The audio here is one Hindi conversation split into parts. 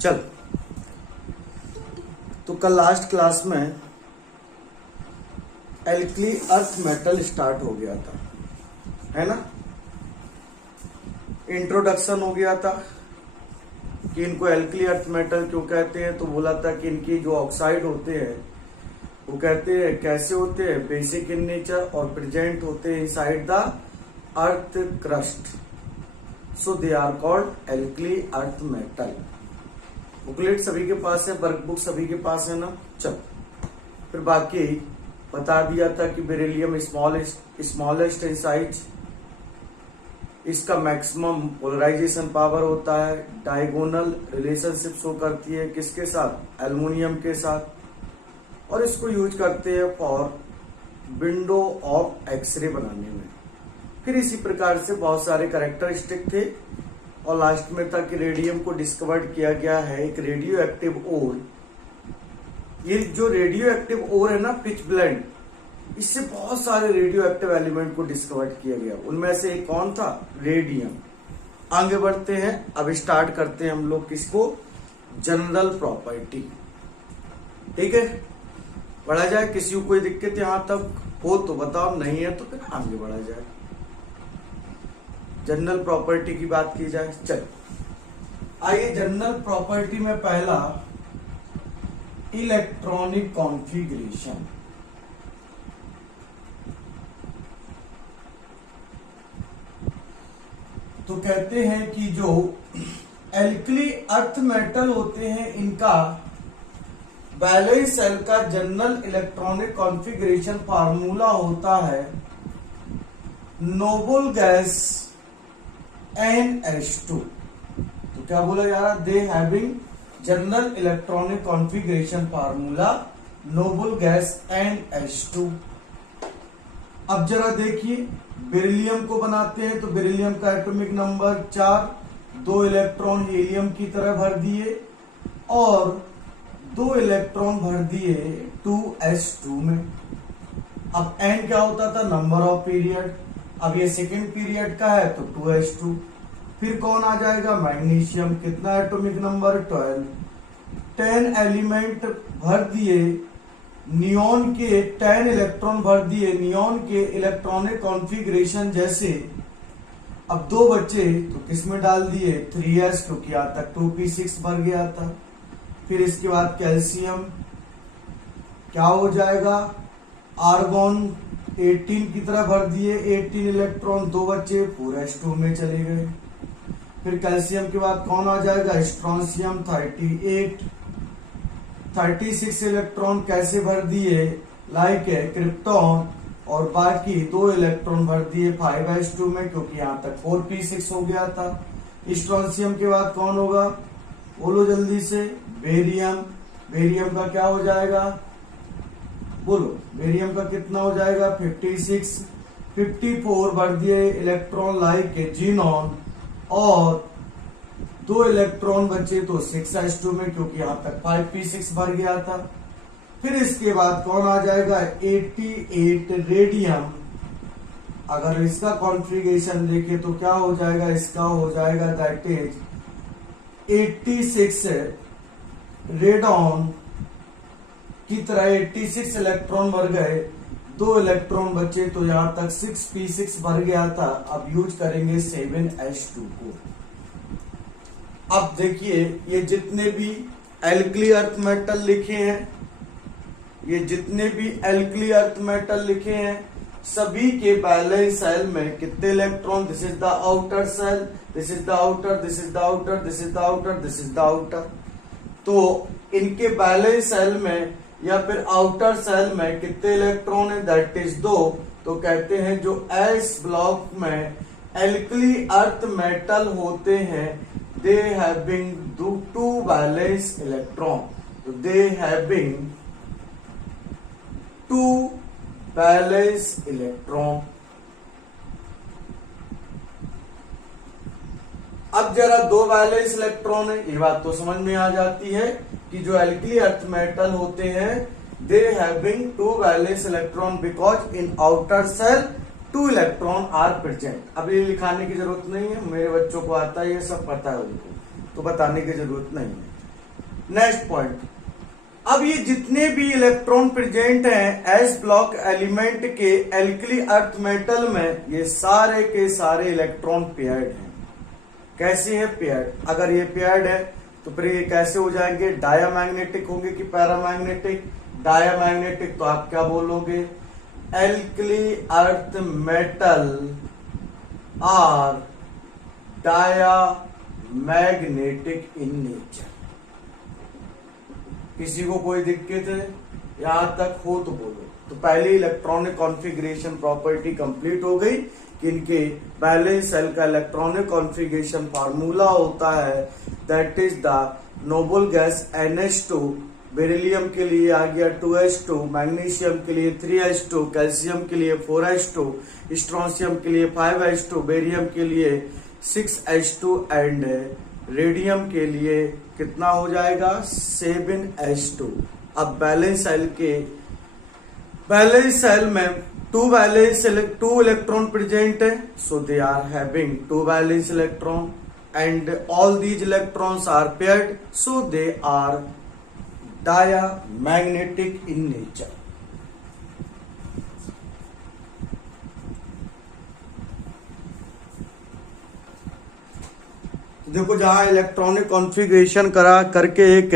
चल, तो कल लास्ट क्लास में एल्कली अर्थ मेटल स्टार्ट हो गया था, है ना। इंट्रोडक्शन हो गया था कि इनको एल्कली अर्थ मेटल क्यों कहते हैं। तो बोला था कि इनकी जो ऑक्साइड होते हैं वो कहते हैं कैसे होते हैं, बेसिक इन नेचर और प्रेजेंट होते हैं inside the earth crust, so they are called alkali earth metal. Booklet सभी के पास है, वर्कबुक सभी के पास है ना। चल, फिर बाकी बता दिया था कि बेरिलियम स्मॉलेस्ट इन साइज, इसका मैक्सिमम पोलराइजेशन पावर होता है, डायगोनल रिलेशनशिप शो करती है किसके साथ, एल्युमिनियम के साथ, और इसको यूज करते हैं फॉर विंडो ऑफ एक्सरे बनाने में। फिर इसी प्रकार से बहुत सारे कैरेक्टरिस्टिक थे और लास्ट में था कि रेडियम को डिस्कवर्ड किया गया है एक रेडियो एक्टिव ओर। ये जो रेडियो एक्टिव ओर है ना, पिच ब्लेंड, इससे बहुत सारे रेडियो एक्टिव एलिमेंट को डिस्कवर्ड किया गया। उनमें से एक कौन था, रेडियम। आगे बढ़ते हैं, अब स्टार्ट करते हैं हम लोग किसको, जनरल प्रॉपर्टी। ठीक है, बढ़ा जाए। किसी को कोई दिक्कत यहां तक हो तो बताओ, नहीं है तो फिर आगे बढ़ा जाए। जनरल प्रॉपर्टी की बात की जाए। चल आइए, जनरल प्रॉपर्टी में पहला इलेक्ट्रॉनिक कॉन्फ़िगरेशन। तो कहते हैं कि जो एल्कली अर्थ मेटल होते हैं इनका वैलेंस शेल का जनरल इलेक्ट्रॉनिक कॉन्फ़िगरेशन फार्मूला होता है नोबल गैस NH2। तो क्या बोला जा रहा, they having general electronic configuration formula noble gas NH2। अब जरा देखिए, बेरिलियम को बनाते हैं तो बेरिलियम का एटॉमिक नंबर 4, 2 इलेक्ट्रॉन हीलियम की तरह भर दिए और 2 इलेक्ट्रॉन भर दिए 2s2 में। अब n क्या होता था, नंबर ऑफ पीरियड। अब ये सेकेंड पीरियड का है तो 2s2। फिर कौन आ जाएगा, मैग्नीशियम, कितना एटॉमिक नंबर 12। 10 एलिमेंट भर दिए नियॉन के, 10 इलेक्ट्रॉन भर दिए नियॉन के इलेक्ट्रॉनिक कॉन्फ़िगरेशन जैसे। अब 2 बच्चे तो किसमें डाल दिए, 3s, क्योंकि यहां तक 2p6 भर गया था। फिर इसके बाद कैल्शियम क्या हो जाएगा, आर्गॉन 18 की तरह भर दिए 18 इलेक्ट्रॉन, 2 बच्चे 4s2 में चले गए। फिर कैल्शियम के बाद कौन आ जाएगा, स्ट्रोंशियम 38, 36 इलेक्ट्रॉन कैसे भर दिए, लाइक है क्रिप्टॉन, और बाकी 2 इलेक्ट्रॉन भर दिए 5s2 में, क्योंकि यहां तक 4p6 हो गया था। स्ट्रोंशियम के बाद कौन होगा, बोलो जल्दी से, बेरियम। बेरियम का क्या हो जाएगा, बोलो, बेरियम का कितना हो जाएगा, 56, 54 भर दिए इलेक्ट्रॉन लाइक है जीनॉन, और 2 इलेक्ट्रॉन बचे तो 6s2 में, क्योंकि यहां तक 5p6 भर गया था। फिर इसके बाद कौन आ जाएगा, 88 रेडियम। अगर इसका कॉन्फ़िगरेशन देखे तो क्या हो जाएगा, इसका हो जाएगा दैट इज 86 रेडॉन की तरह 86 इलेक्ट्रॉन भर गए, 2 इलेक्ट्रॉन बचे तो यहां तक 6p6 भर गया था। अब यूज करेंगे 7s2 को। अब देखिए, ये जितने भी एल्कली अर्थ मेटल लिखे हैं, ये जितने भी एल्कली अर्थ मेटल लिखे हैं, सभी के बैलेंस सेल में कितने electron, this is the outer shell, this is the outer, this is the outer, this is the outer, this is the outer. तो इनके बैलेंस सेल में या फिर आउटर सेल में कितने इलेक्ट्रॉन है, दैट इज 2। तो कहते हैं जो एस ब्लॉक में एल्कली अर्थ मेटल होते हैं, दे हैविंग 2 बैलेंस इलेक्ट्रॉन। तो दे हैविंग 2 बैलेंस इलेक्ट्रॉन। अब जरा 2 बैलेंस इलेक्ट्रॉन है, ये बात तो समझ में आ जाती है कि जो एल्कली अर्थ मेटल होते हैं, they having 2 valence electron because in outer shell 2 electron are present. अब ये लिखाने की जरूरत नहीं है, मेरे बच्चों को आता है, ये सब पता है उनको, तो बताने की जरूरत नहीं है। नेक्स्ट पॉइंट, अब ये जितने भी इलेक्ट्रॉन प्रेजेंट हैं एस ब्लॉक एलिमेंट के एल्कली अर्थ मेटल में, ये सारे के सारे इलेक्ट्रॉन पेयर्ड हैं। कैसे है पेयर्ड? अगर ये पेयर्ड है तो फिर ये कैसे हो जाएंगे? डायामैग्नेटिक होंगे कि पैरामैग्नेटिक? डायामैग्नेटिक। तो आप क्या बोलोगे? Alkali earth metal are diamagnetic in nature. किसी को कोई दिक्कत है यहां तक हो तो बोलो। तो पहली इलेक्ट्रॉनिक कॉन्फ़िगरेशन प्रॉपर्टी कंप्लीट हो गई कि इनके बैलेंस सेल का इलेक्ट्रॉनिक कॉन्फ़िगरेशन फार्मूला होता है that is the noble gas NH2, beryllium के लिए आ गया 2H2, मैग्नीशियम के लिए 3H2, कैल्शियम के लिए 4H2, स्ट्रोंशियम के लिए 5H2, बेरियम के लिए 6H2 एंड रेडियम के लिए कितना हो जाएगा? 7H2। अब बैलेंस सेल में टू इलेक्ट्रॉन प्रेजेंट है, so they are having two valence electron and all these electrons are paired, so they are diamagnetic in nature. देखो जहां इलेक्ट्रॉनिक कॉन्फ़िगरेशन करा करके एक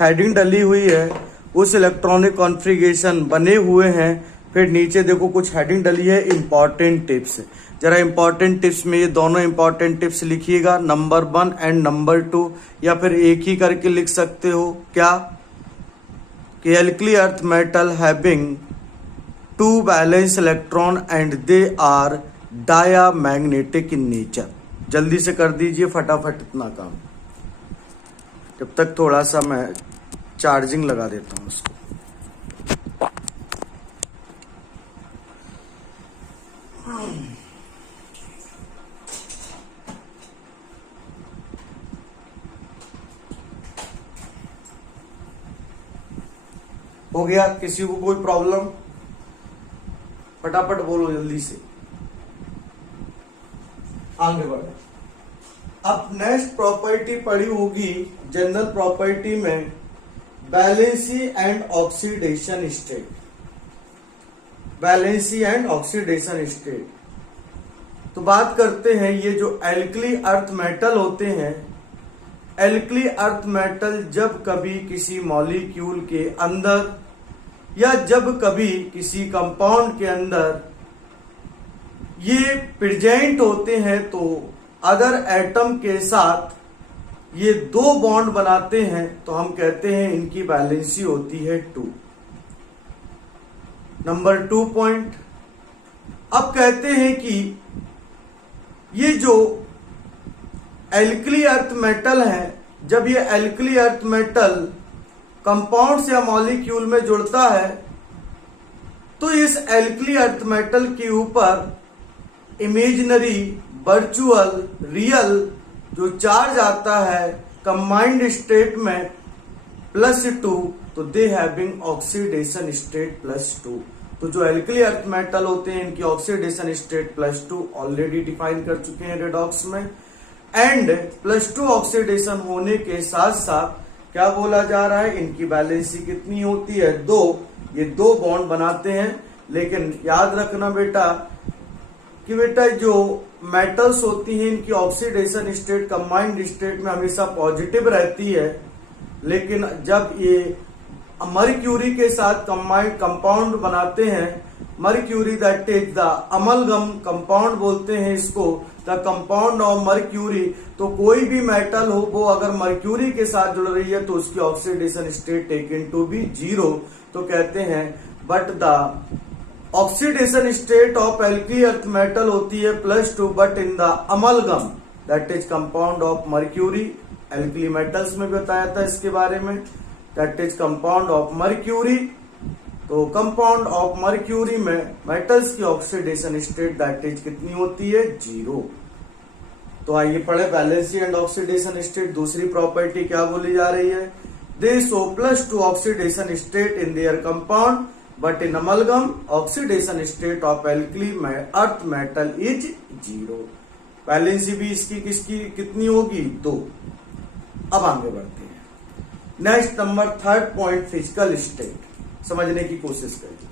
हेडिंग डली हुई है, उस इलेक्ट्रॉनिक कॉन्फ़िगरेशन बने हुए हैं। फिर नीचे देखो कुछ हेडिंग डली है इंपॉर्टेंट टिप्स। जरा इंपॉर्टेंट टिप्स में ये दोनों इंपॉर्टेंट टिप्स लिखिएगा, नंबर 1 एंड नंबर 2, या फिर एक ही करके लिख सकते हो। क्या कि alkali earth metal having 2 valence electron and they are diamagnetic in nature. जल्दी से कर दीजिए फटाफट इतना काम, जब तक थोड़ा सा मैं चार्जिंग लगा देता हूं उसको। हो गया? किसी को कोई प्रॉब्लम? फटाफट बोलो जल्दी से, आगे बढ़े। अब नेक्स्ट प्रॉपर्टी पड़ी होगी जनरल प्रॉपर्टी में, valency and oxidation state. Valency and oxidation state तो बात करते हैं, ये जो एल्कली अर्थ मेटल होते हैं, एल्कली अर्थ मेटल जब कभी किसी मॉलिक्यूल के अंदर या जब कभी किसी कंपाउंड के अंदर ये प्रेजेंट होते हैं तो अदर एटम के साथ ये 2 बॉन्ड बनाते हैं, तो हम कहते हैं इनकी वैलेंसी होती है 2। नंबर 2 पॉइंट, अब कहते हैं कि ये जो एल्कली अर्थ मेटल है, जब ये एल्कली अर्थ मेटल कंपाउंड या मॉलिक्यूल में जुड़ता है तो इस एल्कली अर्थ मेटल के ऊपर इमेजिनरी, वर्चुअल, रियल जो चार्ज आता है कंबाइंड स्टेट में +2, तो दे हैविंग ऑक्सीडेशन स्टेट +2। तो जो एल्कली अर्थ मेटल होते हैं इनकी ऑक्सीडेशन स्टेट +2 ऑलरेडी डिफाइन कर चुके हैं रेडॉक्स में। एंड +2 ऑक्सीडेशन होने के साथ साथ क्या बोला जा रहा है, इनकी वैलेंसी कितनी होती है? 2। ये 2 बॉन्ड बनाते हैं, लेकिन याद रखना बेटा कि बेटा जो मेटल्स होती हैं इनकी ऑक्सीडेशन स्टेट कंबाइंड स्टेट में हमेशा पॉजिटिव रहती है, लेकिन जब ये मर्क्यूरी के साथ कंबाइंड कंपाउंड बनाते हैं, mercury that is the amalgam compound बोलते हैं इसको, द कंपाउंड ऑफ मर्क्यूरी, तो कोई भी मेटल हो वो अगर मर्क्यूरी के साथ जुड़ रही है तो उसकी oxidation state taken to be 0, तो कहते हैं but the oxidation state of alkali earth metal होती है +2, but in the amalgam that is compound of mercury, alkali metals में बताया था इसके बारे में, that is compound of mercury. तो कंपाउंड ऑफ मर्क्यूरी में मेटल्स की ऑक्सीडेशन स्टेट दैट इज कितनी होती है? 0। तो आइए पढ़े वैलेंसी एंड ऑक्सीडेशन स्टेट। दूसरी प्रॉपर्टी क्या बोली जा रही है? दे show +2 oxidation state in their compound, but in amalgam oxidation state of alkali earth metal is 0। Valency भी इसकी किसकी कितनी होगी? 2। अब आगे बढ़ते हैं। Next number third point, physical state समझने की कोशिश करिए।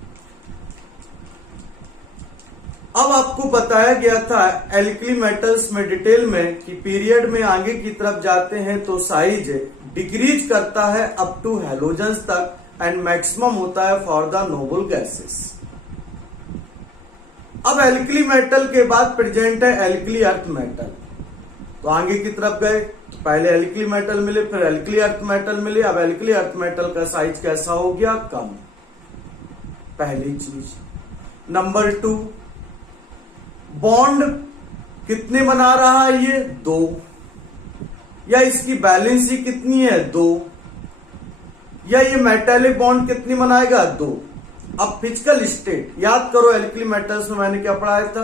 अब आपको बताया गया था एल्कली मेटल्स में डिटेल में कि पीरियड में आगे की तरफ जाते हैं तो साइज डिक्रीज करता है अप टू हैलोजेंस तक एंड मैक्सिमम होता है फॉर द नोबल गैसेस। अब एल्कली मेटल के बाद प्रेजेंट है एल्कली अर्थ मेटल। तो आगे की तरफ गए तो पहले एल्कली मेटल मिले, फिर एल्कली अर्थ मेटल मिले। अब एल्कली अर्थ मेटल का साइज कैसा हो गया? कम, पहली चीज। नंबर 2, बॉन्ड कितने बना रहा है ये? 2, या इसकी बैलेंसी कितनी है? 2, या ये मेटेलिक बॉन्ड कितनी बनाएगा? 2। अब फिजिकल स्टेट याद करो, एल्कली मेटल्स में मैंने क्या पढ़ाया था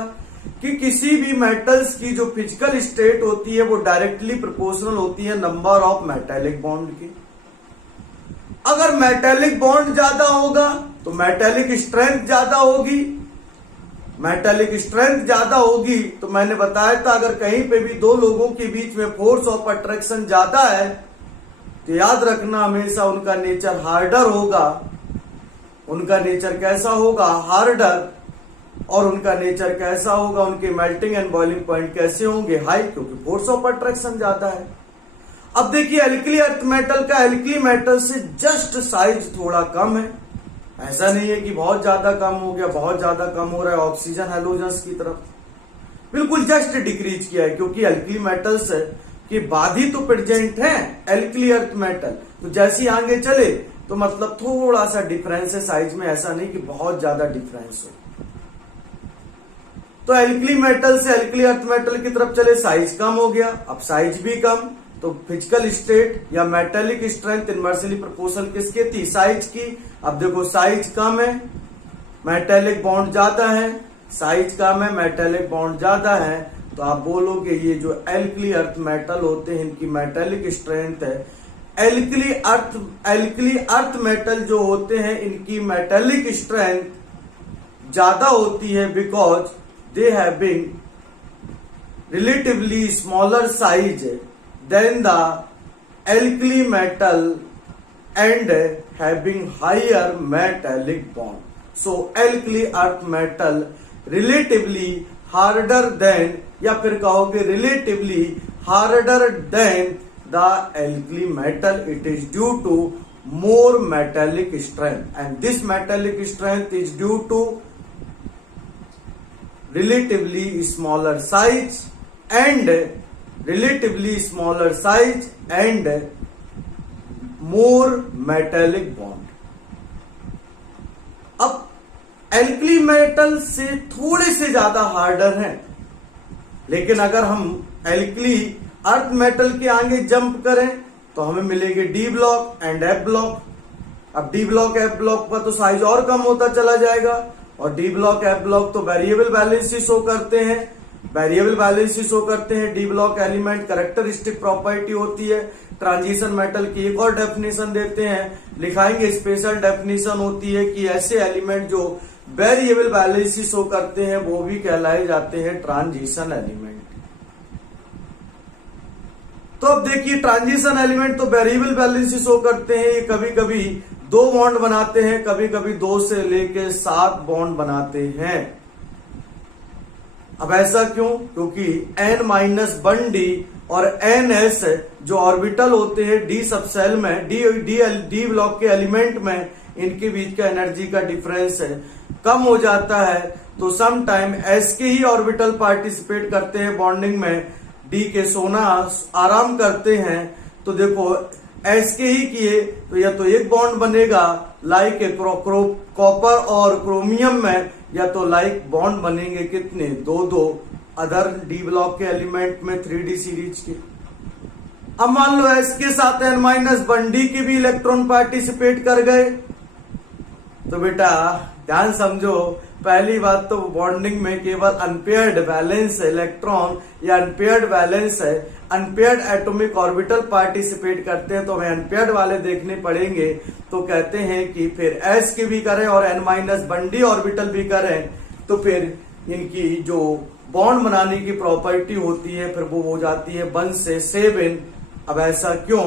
कि किसी भी मेटल्स की जो फिजिकल स्टेट होती है वो डायरेक्टली प्रोपोर्शनल होती है नंबर ऑफ मेटेलिक बॉन्ड की। अगर मेटेलिक बॉन्ड ज्यादा होगा तो मेटेलिक स्ट्रेंथ ज्यादा होगी। मेटेलिक स्ट्रेंथ ज्यादा होगी तो मैंने बताया था अगर कहीं पे भी दो लोगों के बीच में फोर्स ऑफ अट्रैक्शन ज्यादा है तो याद रखना हमेशा उनका नेचर हार्डर होगा। उनका नेचर कैसा होगा? हार्डर। और उनका नेचर कैसा होगा? उनके मेल्टिंग एंड बॉइलिंग पॉइंट कैसे होंगे? हाई, क्योंकि फोर्स ऑफ अट्रैक्शन ज्यादा है। अब देखिए एल्कली अर्थ मेटल का एल्कली मेटल से जस्ट साइज थोड़ा कम है। ऐसा नहीं है कि बहुत ज्यादा कम हो गया, बहुत ज्यादा कम हो रहा है ऑक्सीजन हैलोजेंस की तरफ, बिल्कुल जस्ट डिक्रीज किया है क्योंकि एल्कली मेटल्स के बाद ही तो प्रेजेंट है एल्कली अर्थ मेटल। तो जैसे ही आगे चले तो मतलब थोड़ा सा डिफरेंस है साइज में, ऐसा नहीं कि बहुत ज्यादा डिफरेंस हो। तो एल्कली मेटल से एल्कली अर्थ मेटल की तरफ चले, साइज कम हो गया। अब साइज भी कम तो फिजिकल स्टेट या मेटेलिक स्ट्रेंथ इनवर्सली प्रोपोर्शनल किसके थी? साइज की। अब देखो साइज कम है, मेटेलिक बॉन्ड ज्यादा है, साइज कम है, मेटेलिक बॉन्ड ज्यादा है, तो आप बोलोगे ये जो एल्कली अर्थ मेटल होते हैं इनकी मेटेलिक स्ट्रेंथ है। एल्कली अर्थ मेटल जो होते हैं इनकी मेटेलिक स्ट्रेंथ ज्यादा होती है because they having relatively smaller size than the alkali metal and having higher metallic bond. So alkali earth metal relatively harder than, या फिर कहोगे relatively harder than the alkali metal. It is due to more metallic strength, and this metallic strength is due to relatively smaller size and more metallic bond. अब एल्कली मेटल से थोड़े से ज्यादा हार्डर हैं, लेकिन अगर हम एल्कली अर्थ मेटल के आगे जंप करें तो हमें मिलेंगे D block and F block. अब डी ब्लॉक एफ ब्लॉक का तो साइज और कम होता चला जाएगा, और डी ब्लॉक एफ ब्लॉक तो वेरिएबल बैलेंस शो करते हैं। वेरिएबल बैलेंस शो करते हैं D block element, characteristic property होती है। ट्रांजिशन मेटल की एक और डेफिनेशन देते हैं, लिखाएंगे स्पेशल डेफिनेशन होती है कि ऐसे एलिमेंट जो वेरिएबल बैलेंस शो करते हैं वो भी कहलाए जाते हैं ट्रांजिशन एलिमेंट। तो अब देखिए ट्रांजिशन एलिमेंट तो वेरिएबल बैलेंस शो करते हैं, ये कभी कभी 2 बॉन्ड बनाते हैं, कभी कभी 2 से लेके 7 बॉन्ड बनाते हैं। अब ऐसा क्यों? क्योंकि n-1d और ns जो ऑर्बिटल होते हैं डी सबसेल में, डी ब्लॉक के एलिमेंट में, इनके बीच का एनर्जी का डिफरेंस है कम हो जाता है। तो सम टाइम s के ही ऑर्बिटल पार्टिसिपेट करते हैं बॉन्डिंग में, डी के सोना आराम करते हैं। तो देखो s के ही किए तो या तो एक बॉन्ड बनेगा लाइक कॉपर और क्रोमियम में, या तो लाइक बॉन्ड बनेंगे कितने? 2 अदर डी ब्लॉक के एलिमेंट में 3D सीरीज के। अब मान लो s के साथ n-1d के भी इलेक्ट्रॉन पार्टिसिपेट कर गए, तो बेटा ध्यान समझो, पहली बात तो बॉन्डिंग में केवल अनपेयर्ड वैलेंस इलेक्ट्रॉन या अनपेयर्ड वैलेंस है, अनपेयर्ड एटॉमिक ऑर्बिटल पार्टिसिपेट करते हैं, तो हमें अनपेयर्ड वाले देखने पड़ेंगे। तो कहते हैं कि फिर s के भी करें और n-1d ऑर्बिटल भी करें तो फिर इनकी जो बॉन्ड बनाने की प्रॉपर्टी होती है फिर वो हो जाती है 1 से 7। अब ऐसा क्यों?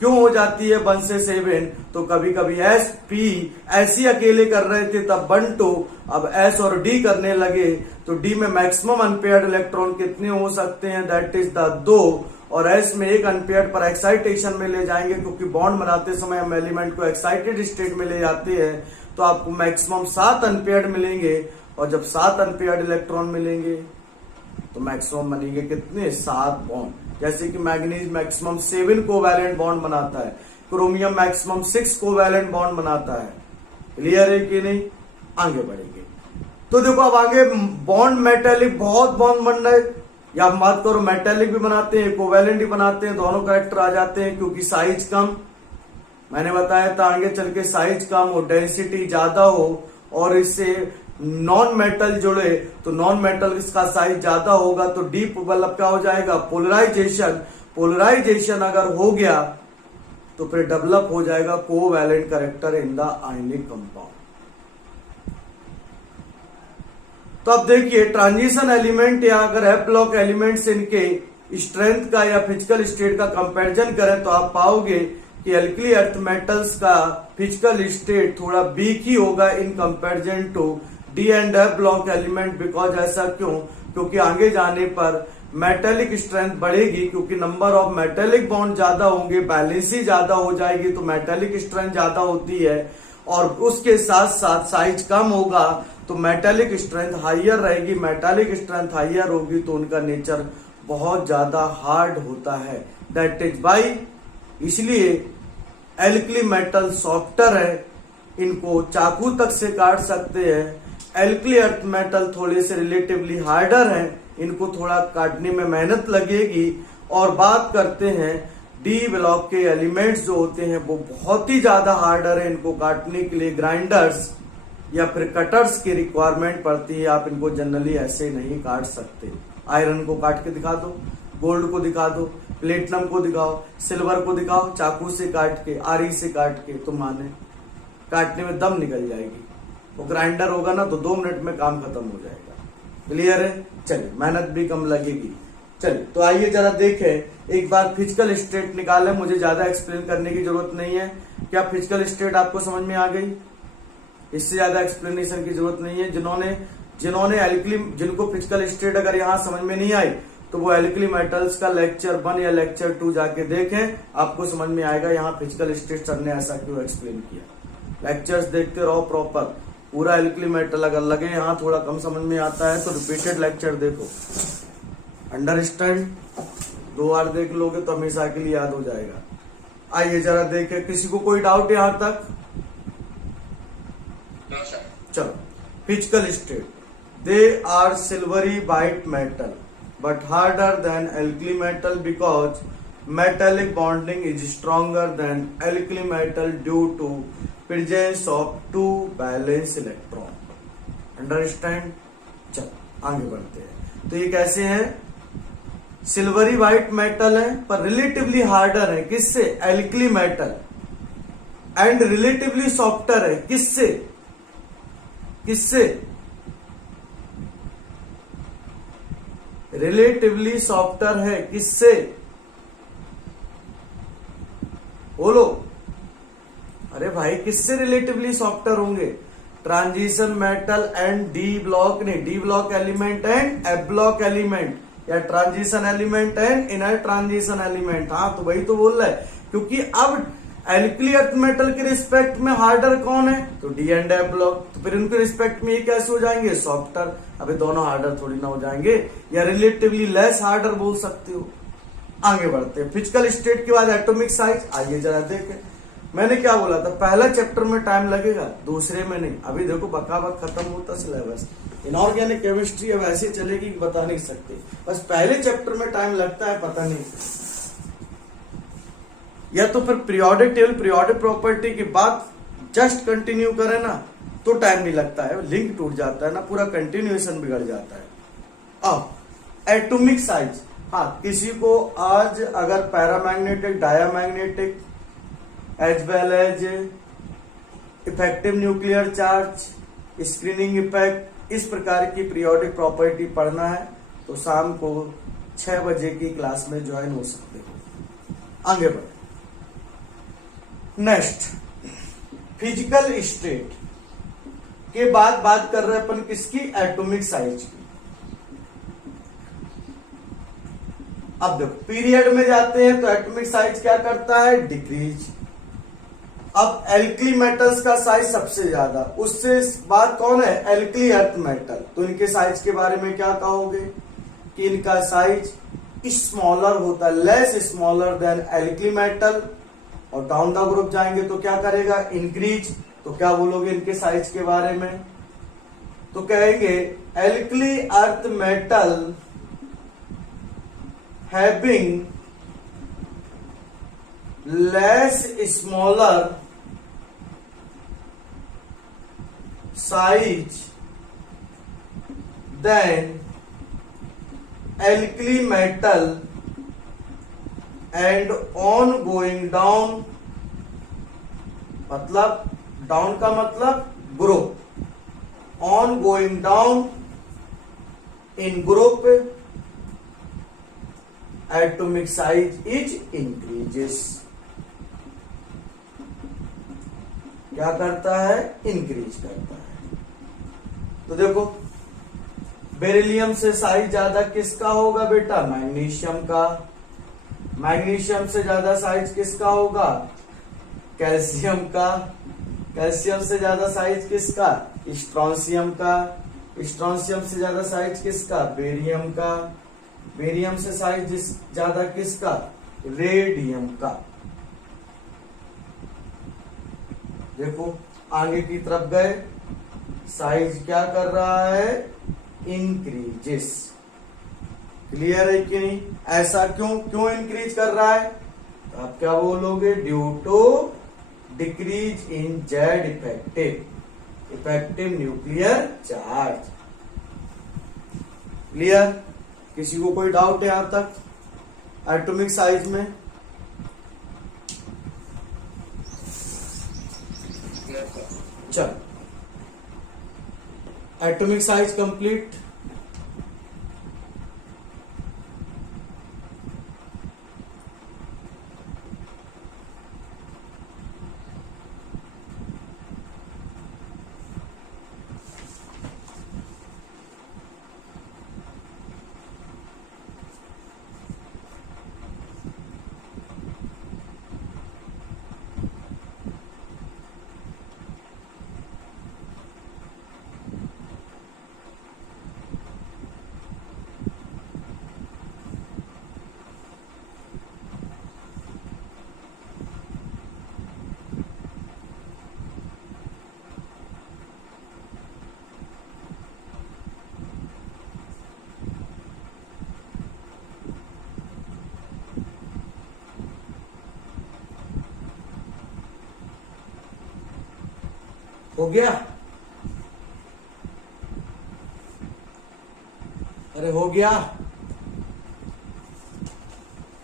क्यों हो जाती है 1 से 7? तो कभी कभी एस पी ऐसी अकेले कर रहे थे तब 1 2, अब एस और डी करने लगे तो डी में मैक्सिमम अनपेयर्ड इलेक्ट्रॉन कितने हो सकते हैं, दैट इज द 2, और एस में 1 अनपेयर्ड पर एक्साइटेशन में ले जाएंगे क्योंकि बॉन्ड बनाते समय हम एलिमेंट को एक्साइटेड स्टेट में ले जाते हैं तो आपको मैक्सिमम 7 अनपेयर्ड मिलेंगे, और जब 7 अनपेयर्ड इलेक्ट्रॉन मिलेंगे तो मैक्सिमम बनेंगे कितने, 7 बॉन्ड। जैसे कि मैग्नीज मैक्सिमम 7 कोवैलेंट बॉन्ड बनाता है, क्रोमियम मैक्सिमम 6 कोवैलेंट बॉन्ड बनाता है। क्लियर है कि नहीं? आगे बढ़ेंगे तो देखो अब आगे बॉन्ड मेटेलिक बहुत बॉन्ड बन रहे, या आप बात करो मेटेलिक भी बनाते हैं कोवैलेंट भी बनाते हैं, दोनों कैरेक्टर आ जाते हैं क्योंकि साइज कम, मैंने बताया था आगे चल के साइज कम हो, डेंसिटी ज्यादा हो, और इससे नॉन मेटल जुड़े तो नॉन मेटल इसका साइज ज्यादा होगा तो डीप मतलब क्या हो जाएगा, पोलराइजेशन। पोलराइजेशन अगर हो गया तो फिर डेवलप हो जाएगा covalent character in the ionic compound. तो अब देखिए ट्रांजिशन एलिमेंट या अगर एफ ब्लॉक एलिमेंट्स इनके स्ट्रेंथ का या फिजिकल स्टेट का कंपैरिजन करें तो आप पाओगे कि एल्कली अर्थ मेटल्स का फिजिकल स्टेट थोड़ा वीक ही होगा in comparison to d and F block element. Because ऐसा क्यों? क्योंकि आगे जाने पर मेटेलिक स्ट्रेंथ बढ़ेगी, क्योंकि नंबर ऑफ मेटेलिक बॉन्ड ज्यादा होंगे, बैलेंसी ज्यादा हो जाएगी तो मेटेलिक स्ट्रेंथ ज्यादा होती है, और उसके साथ साथ साइज कम होगा तो मेटेलिक स्ट्रेंथ हाइयर रहेगी। मेटेलिक स्ट्रेंथ हाइयर होगी तो उनका नेचर बहुत ज्यादा हार्ड होता है, दैट इज बाई, इसलिए एल्कली मेटल सॉफ्टर है, इनको चाकू तक से काट सकते हैं। एल्कली अर्थ मेटल थोड़े से रिलेटिवली हार्डर हैं, इनको थोड़ा काटने में मेहनत लगेगी। और बात करते हैं डी ब्लॉक के एलिमेंट्स जो होते हैं वो बहुत ही ज्यादा हार्डर है, इनको काटने के लिए ग्राइंडर्स या फिर कटर्स की रिक्वायरमेंट पड़ती है, आप इनको जनरली ऐसे नहीं काट सकते। आयरन को काट के दिखा दो, गोल्ड को दिखा दो, प्लेटिनम को दिखाओ, सिल्वर को दिखाओ, चाकू से काट के, आरी से काट के, तो माने काटने में दम निकल जाएगी। वो ग्राइंडर होगा ना तो 2 मिनट में काम खत्म हो जाएगा। क्लियर है? चलिए, मेहनत भी कम लगेगी। चलिए तो आइए जरा देखें, एक बार फिजिकल स्टेट निकालें, मुझे ज्यादा एक्सप्लेन करने की जरूरत नहीं है। क्या फिजिकल स्टेट आपको समझ में आ गई? इससे ज्यादा एक्सप्लेनेशन की जरूरत नहीं है। जिन्होंने एल्कली, जिनको फिजिकल स्टेट अगर यहाँ समझ में नहीं आई तो वो एल्कली मेटल्स का लेक्चर 1 या लेक्चर 2 जाके देखें, आपको समझ में आएगा यहाँ फिजिकल स्टेट सर ने ऐसा क्यों एक्सप्लेन किया। लेक्चर्स देखते रहो प्रॉपर, पूरा एल्कली मेटल अगर लगे यहाँ थोड़ा कम समझ में आता है तो रिपीटेड लेक्चर देखो, अंडरस्टैंड 2 बार देख लोगे तो हमेशा के लिए याद हो जाएगा। आइए जरा देखें, किसी को कोई डाउट यहां तक? चलो, physical state, they are silvery white metal but harder than alkali metal because metallic bonding is stronger than alkali metal due to presence of 2 valence electron. Understand? चलो आगे बढ़ते हैं। तो ये कैसे है? सिल्वरी व्हाइट मेटल है पर रिलेटिवली हार्डर है, किससे? Alkali metal, and relatively softer है, किससे? किससे? रिलेटिवली सॉफ्टर है, किससे? बोलो, अरे भाई किससे रिलेटिवली सॉफ्टर होंगे? Transition metal and D block, नहीं, D block element and F block element, या transition element and inner transition element. हाँ तो वही तो बोल रहा है, क्योंकि अब एल्कली अर्थ मेटल के रिस्पेक्ट में हार्डर कौन है? तो डी एंड एफ ब्लॉक, तो फिर उनके रिस्पेक्ट में ये कैसे हो जाएंगे? सॉफ्टर। अबे दोनों हार्डर थोड़ी ना हो जाएंगे, या रिलेटिवली लेस हार्डर बोल सकते हो। आगे बढ़ते हैं, फिजिकल स्टेट के बाद एटॉमिक साइज। आइए जरा देखें, मैंने क्या बोला था, पहला चैप्टर में टाइम लगेगा, दूसरे में नहीं। अभी देखो बकावत खत्म होता सिलेबस, इनऑर्गेनिक केमिस्ट्री अब ऐसे चलेगी कि बता नहीं सकते, बस पहले चैप्टर में टाइम लगता है, पता नहीं। या तो फिर पीरियोडिक टेबल, पीरियोडिक प्रॉपर्टी की बात जस्ट कंटिन्यू करें ना तो टाइम नहीं लगता है, लिंक टूट जाता है ना, पूरा कंटिन्यूएशन बिगड़ जाता है। अब एटॉमिक साइज, हाँ किसी को आज अगर paramagnetic, diamagnetic as well as effective nuclear charge, screening effect, इस प्रकार की पीरियोडिक प्रॉपर्टी पढ़ना है तो शाम को 6 बजे की क्लास में ज्वाइन हो सकते हो। आगे बढ़े, नेक्स्ट फिजिकल स्टेट के बाद बात कर रहे हैं अपन किसकी, एटॉमिक साइज की। अब देखो पीरियड में जाते हैं तो एटॉमिक साइज क्या करता है, डिक्रीज। अब एल्कली मेटल्स का साइज सबसे ज्यादा, उससे बाद कौन है, एल्कली अर्थ मेटल। तो इनके साइज के बारे में क्या कहोगे कि इनका साइज स्मॉलर होता है, less smaller than alkali metal. और डाउन द ग्रुप जाएंगे तो क्या करेगा, इंक्रीज। तो क्या बोलोगे इनके साइज के बारे में, तो कहेंगे alkali earth metal having less smaller size than alkali metal and on going down, मतलब डाउन का मतलब group, on going down in group atomic size is increases। क्या करता है, इंक्रीज करता है। तो देखो बेरिलियम से साइज ज्यादा किसका होगा बेटा, मैग्नीशियम का। मैग्नीशियम से ज्यादा साइज किसका होगा, कैल्शियम का। कैल्शियम से ज्यादा साइज किसका, स्ट्रोंशियम का। स्ट्रोंशियम से ज्यादा साइज किसका, बेरियम का। बेरियम से साइज ज्यादा किसका, रेडियम का। देखो आगे की तरफ गए, साइज क्या कर रहा है, इंक्रीजेस। क्लियर है कि नहीं, ऐसा क्यों क्यों इंक्रीज कर रहा है, तो आप क्या बोलोगे, due to decrease in Z effective nuclear charge. Clear, किसी को कोई डाउट है यहां तक एटॉमिक साइज में, चल एटॉमिक साइज कंप्लीट। हो गया, अरे हो गया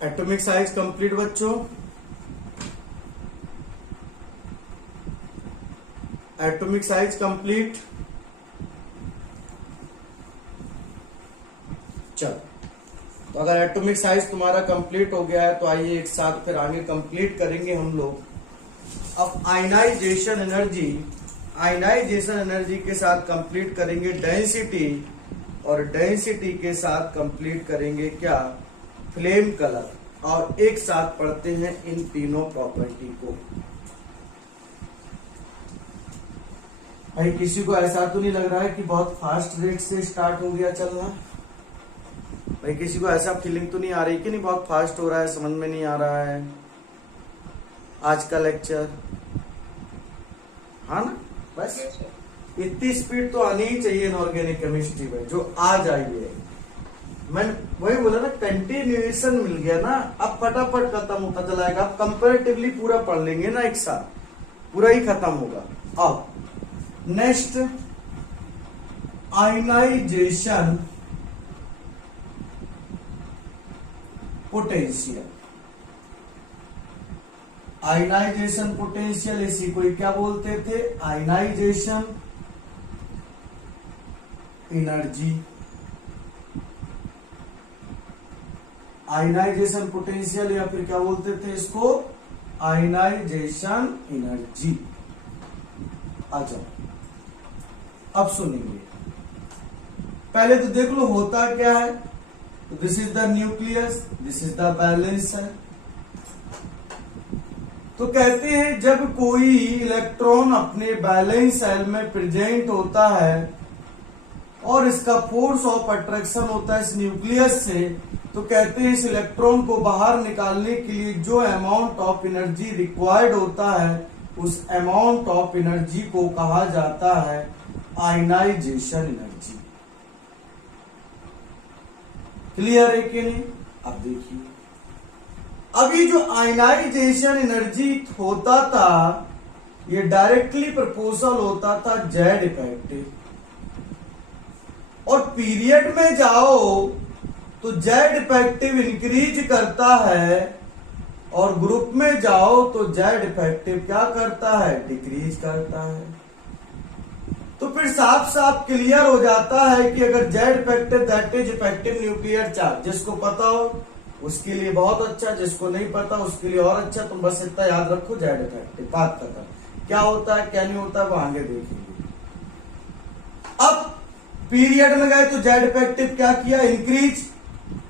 एटॉमिक साइज कंप्लीट बच्चों। Atomic size complete. चल, तो अगर एटॉमिक साइज तुम्हारा कंप्लीट हो गया है तो आइए एक साथ फिर आगे कंप्लीट करेंगे हम लोग। अब आयनाइजेशन एनर्जी के साथ कंप्लीट करेंगे डेंसिटी, और डेंसिटी के साथ कंप्लीट करेंगे क्या, फ्लेम कलर। और एक साथ पढ़ते हैं इन तीनों प्रॉपर्टी को। भाई किसी को ऐसा तो नहीं लग रहा है कि बहुत फास्ट रेट से स्टार्ट हो गया चलना, भाई किसी को ऐसा फीलिंग तो नहीं आ रही कि नहीं बहुत फास्ट हो रहा है, समझ में नहीं आ रहा है आज का लेक्चर, हाँ ना। बस इतनी स्पीड तो आनी ही चाहिए इनऑर्गेनिक केमिस्ट्री में, जो आ जाइए। मैं वही बोला ना, कंटिन्यूएशन मिल गया ना, अब फटाफट खत्म होता चला जाएगा। अब कंपैरेटिवली पूरा पढ़ लेंगे ना एक साथ, पूरा ही खत्म होगा। अब next ionization potential. Ionization potential इसी को क्या बोलते थे, आयनाइजेशन एनर्जी। आयनाइजेशन पोटेंशियल या फिर क्या बोलते थे इसको, आयनाइजेशन एनर्जी। आ जाओ, अब सुनेंगे। पहले तो देख लो होता क्या है। तो this is the nucleus, this is the valence shell. तो कहते हैं जब कोई इलेक्ट्रॉन अपने बैलेंस सेल में प्रेजेंट होता है और इसका फोर्स ऑफ अट्रैक्शन होता है इस न्यूक्लियस से, तो कहते हैं इस इलेक्ट्रॉन को बाहर निकालने के लिए जो अमाउंट ऑफ एनर्जी रिक्वायर्ड होता है उस अमाउंट ऑफ एनर्जी को कहा जाता है आयनाइजेशन एनर्जी। क्लियर है कि नहीं? अब देखिए, अभी जो आयनाइजेशन एनर्जी होता था ये डायरेक्टली प्रोपोर्शनल होता था जेड इफेक्टिव, और पीरियड में जाओ तो जेड इफेक्टिव इंक्रीज करता है और ग्रुप में जाओ तो जेड इफेक्टिव क्या करता है? डिक्रीज करता है। तो फिर साफ साफ क्लियर हो जाता है कि अगर Z effective that is effective nuclear charge, जिसको पता हो उसके लिए बहुत अच्छा, जिसको नहीं पता उसके लिए और अच्छा। तुम बस इतना याद रखो, जेड इफेक्टिव, बात खत्म। क्या होता है क्या नहीं होता है वो आगे देखेंगे। अब पीरियड में गए तो जेड इफेक्टिव क्या किया? इंक्रीज।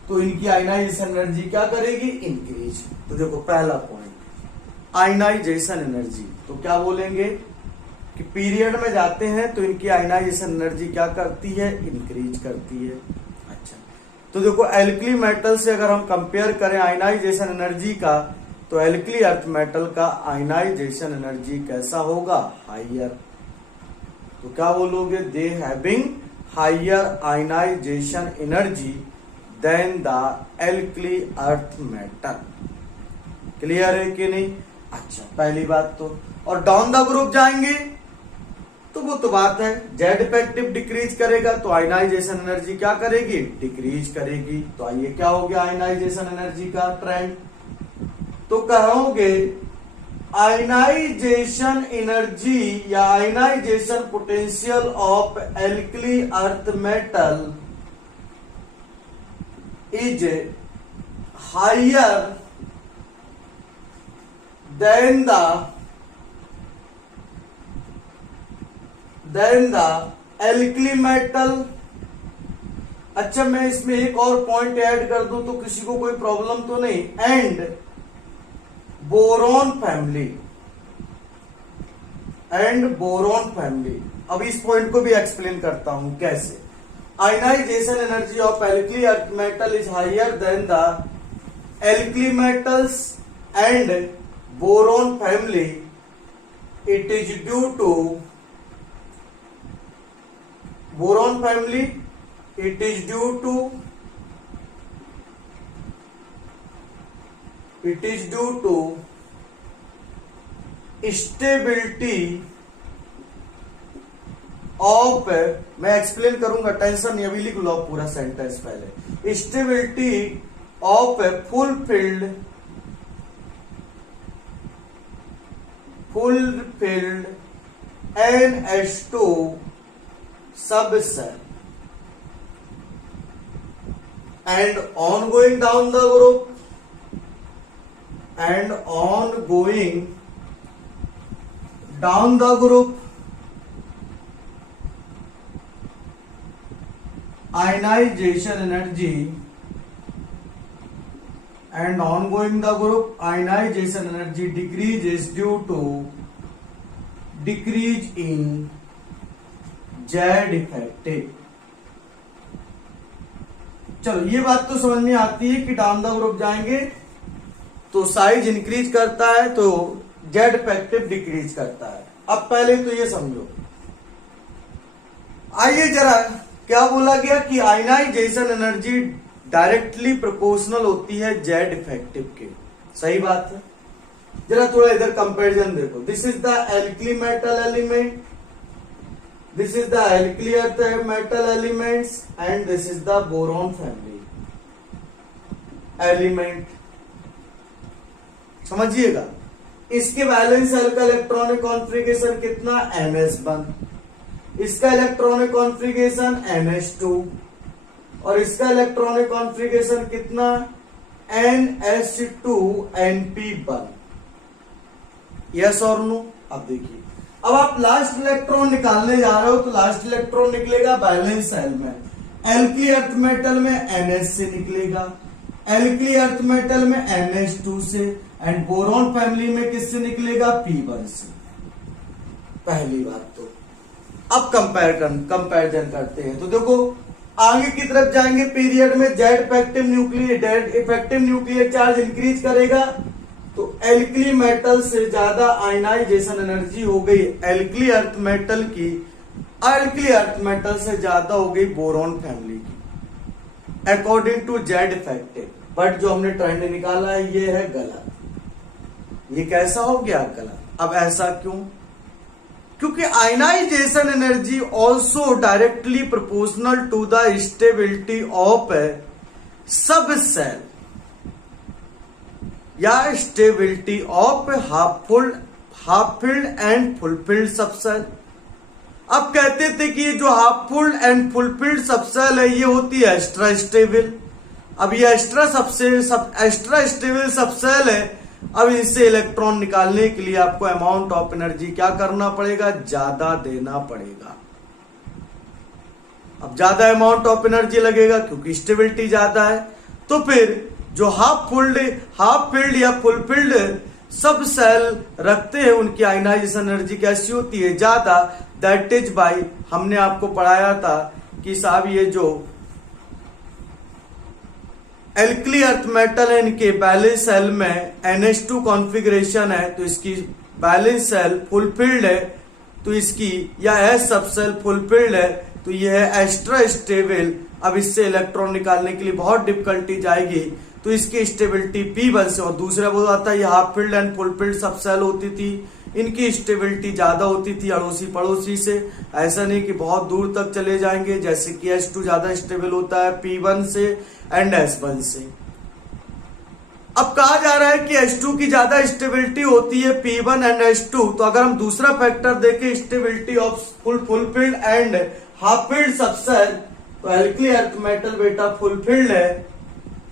तो इनकी आयनाइजेशन एनर्जी क्या करेगी? इंक्रीज। तो देखो पहला पॉइंट आयनाइजेशन एनर्जी, तो क्या बोलेंगे कि पीरियड में जाते हैं तो इनकी आयनाइजेशन एनर्जी क्या करती है? इंक्रीज करती है। अच्छा, तो देखो एल्कली मेटल से अगर हम कंपेयर करें आयनाइजेशन एनर्जी का, तो एल्कली अर्थ मेटल का आयनाइजेशन एनर्जी कैसा होगा? हाइयर। तो क्या बोलोगे? They having higher ionization energy than the alkali earth metal. Clear है कि नहीं? अच्छा, पहली बात तो। और डाउन द ग्रुप जाएंगे तो वो तो बात है, जेड इफेक्टिव डिक्रीज करेगा तो आयनाइजेशन एनर्जी क्या करेगी? डिक्रीज करेगी। तो आइए क्या हो गया आयनाइजेशन एनर्जी का ट्रेंड? तो कहोगे आयनाइजेशन एनर्जी या ionization potential of alkali earth metal is higher than the alkali metal. अच्छा, मैं इसमें एक और पॉइंट ऐड कर दूं तो किसी को कोई प्रॉब्लम तो नहीं। And boron family, and boron family. अब इस पॉइंट को भी एक्सप्लेन करता हूं कैसे। Ionization energy of alkali earth metal is higher than the alkali metals and boron family. It is due to boron family, it is due to stability of, मैं एक्सप्लेन करूंगा, टेंशन नहीं, अभी लिख लो पूरा सेंटेंस पहले। Stability of fulfilled NH2 subcell and ongoing down the group ionization energy and ongoing the group ionization energy decreases due to decrease in Z effective. चलो ये बात तो समझ में आती है कि डाउन द ग्रुप जाएंगे तो साइज इंक्रीज करता है तो जेड इफेक्टिव डिक्रीज करता है। अब पहले तो ये समझो, आइए जरा क्या बोला गया कि आयनाइजेशन एनर्जी डायरेक्टली प्रोपोर्शनल होती है जेड इफेक्टिव के। सही बात है। जरा थोड़ा इधर कंपैरिजन देखो। This is the alkali metal element, this is the alkali earth metal elements and this is the boron family element। समझिएगा, इसके वैलेंस सेल का इलेक्ट्रॉनिक कॉन्फ़िगरेशन कितना? NS1, इसका इलेक्ट्रॉनिक कॉन्फ़िगरेशन NH2 और इसका इलेक्ट्रॉनिक कॉन्फ़िगरेशन कितना? NH2 NP1। यस और नो। अब देखिए, अब आप लास्ट इलेक्ट्रॉन निकालने जा रहे हो तो लास्ट इलेक्ट्रॉन निकलेगा वैलेंस शेल में, एल्कली अर्थ मेटल में NH से निकलेगा, एल्कली अर्थ मेटल में NH2 से, एंड बोरॉन फैमिली में किससे निकलेगा? P1 से। पहली बात तो अब कंपैरिजन करते हैं तो देखो आगे की तरफ जाएंगे पीरियड में Z effective nuclear charge increase करेगा तो एल्कली मेटल से ज्यादा आयनाइजेशन एनर्जी हो गई एल्कली अर्थ मेटल की, एल्कली अर्थ मेटल से ज्यादा हो गई बोरॉन फैमिली की according to Z effective. But जो हमने ट्रेंड निकाला है ये है गलत। ये कैसा हो गया? गलत। अब ऐसा क्यों? क्योंकि ionization energy also directly proportional to the stability of subshell या stability of half filled and fulfilled subshell. अब कहते थे कि ये जो half filled and fulfilled subshell है ये होती है एक्स्ट्रा स्टेबल। अब ये एक्स्ट्रा स्टेबल सबसेल है। अब इनसे इलेक्ट्रॉन निकालने के लिए आपको अमाउंट ऑफ एनर्जी क्या करना पड़ेगा? ज्यादा देना पड़ेगा। अब ज्यादा अमाउंट ऑफ एनर्जी लगेगा क्योंकि स्टेबिलिटी ज्यादा है। तो फिर जो हाफ फिल्ड या फुलफिल्ड सब सेल रखते हैं उनकी आयनाइजेशन एनर्जी कैसी होती है? ज्यादा। दैट इज बाई, हमने आपको पढ़ाया था कि साहब ये जो एल्कली अर्थ मेटल है इनके बैलेंस सेल में NH2 कॉन्फ़िगरेशन है तो इसकी बैलेंस सेल फुलफिल्ड है तो इसकी, या S सब सेल फुलफिल्ड है तो यह है एक्स्ट्रा स्टेबल। अब इससे इलेक्ट्रॉन निकालने के लिए बहुत डिफिकल्टी जाएगी तो इसकी स्टेबिलिटी P1 से। और दूसरा वो आता है ये हाफ फिल्ड एंड फुलफिल्ड सब सेल होती थी, इनकी स्टेबिलिटी ज्यादा होती थी अड़ोसी पड़ोसी से। ऐसा नहीं कि बहुत दूर तक चले जाएंगे, जैसे कि H2 ज्यादा स्टेबल होता है P1 से एंड S1 से। अब कहा जा रहा है कि H2 की ज्यादा स्टेबिलिटी होती है P1 एंड H2। तो अगर हम दूसरा फैक्टर देखें stability of fulfilled and half filled subshell तो एल्कली अर्थ मेटल बेटा फुलफिल्ड है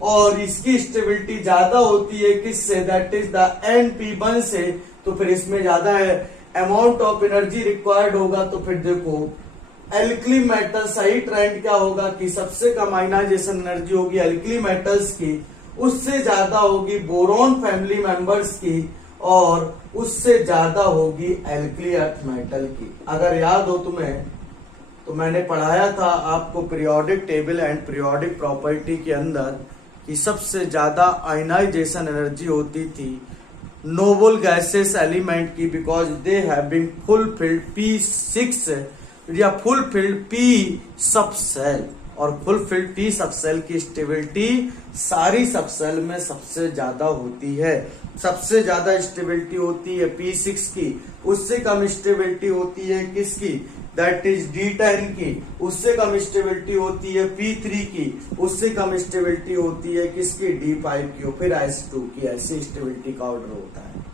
और इसकी स्टेबिलिटी ज्यादा होती है किससे? That is the N P1 से। तो फिर इसमें ज्यादा अमाउंट ऑफ एनर्जी रिक्वायर्ड होगा। तो फिर देखो एल्कली मेटल, सही ट्रेंड क्या होगा कि सबसे कम आयनाइजेशन एनर्जी होगी एल्कली मेटल्स की, उससे ज्यादा होगी बोरॉन फैमिली मेंबर्स की और उससे ज्यादा होगी एल्कली अर्थ मेटल की। अगर याद हो तुम्हें तो मैंने पढ़ाया था आपको periodic table and periodic property के अंदर कि सबसे ज्यादा आयनाइजेशन एनर्जी होती थी नोबल गैसेस एलिमेंट की, because they have been fulfilled P6 या फुलफिल्ड P सब सेल। और फुलफिल्ड P सब सेल की स्टेबिलिटी सारी सब सेल में सबसे ज्यादा होती है। सबसे ज्यादा स्टेबिलिटी होती है P6 की, उससे कम स्टेबिलिटी होती है किसकी? दैट इज D10 की, उससे कम स्टेबिलिटी होती है P3 की, उससे कम स्टेबिलिटी होती है किसकी? D5 की, फिर S2 की। ऐसी स्टेबिलिटी का ऑर्डर होता है।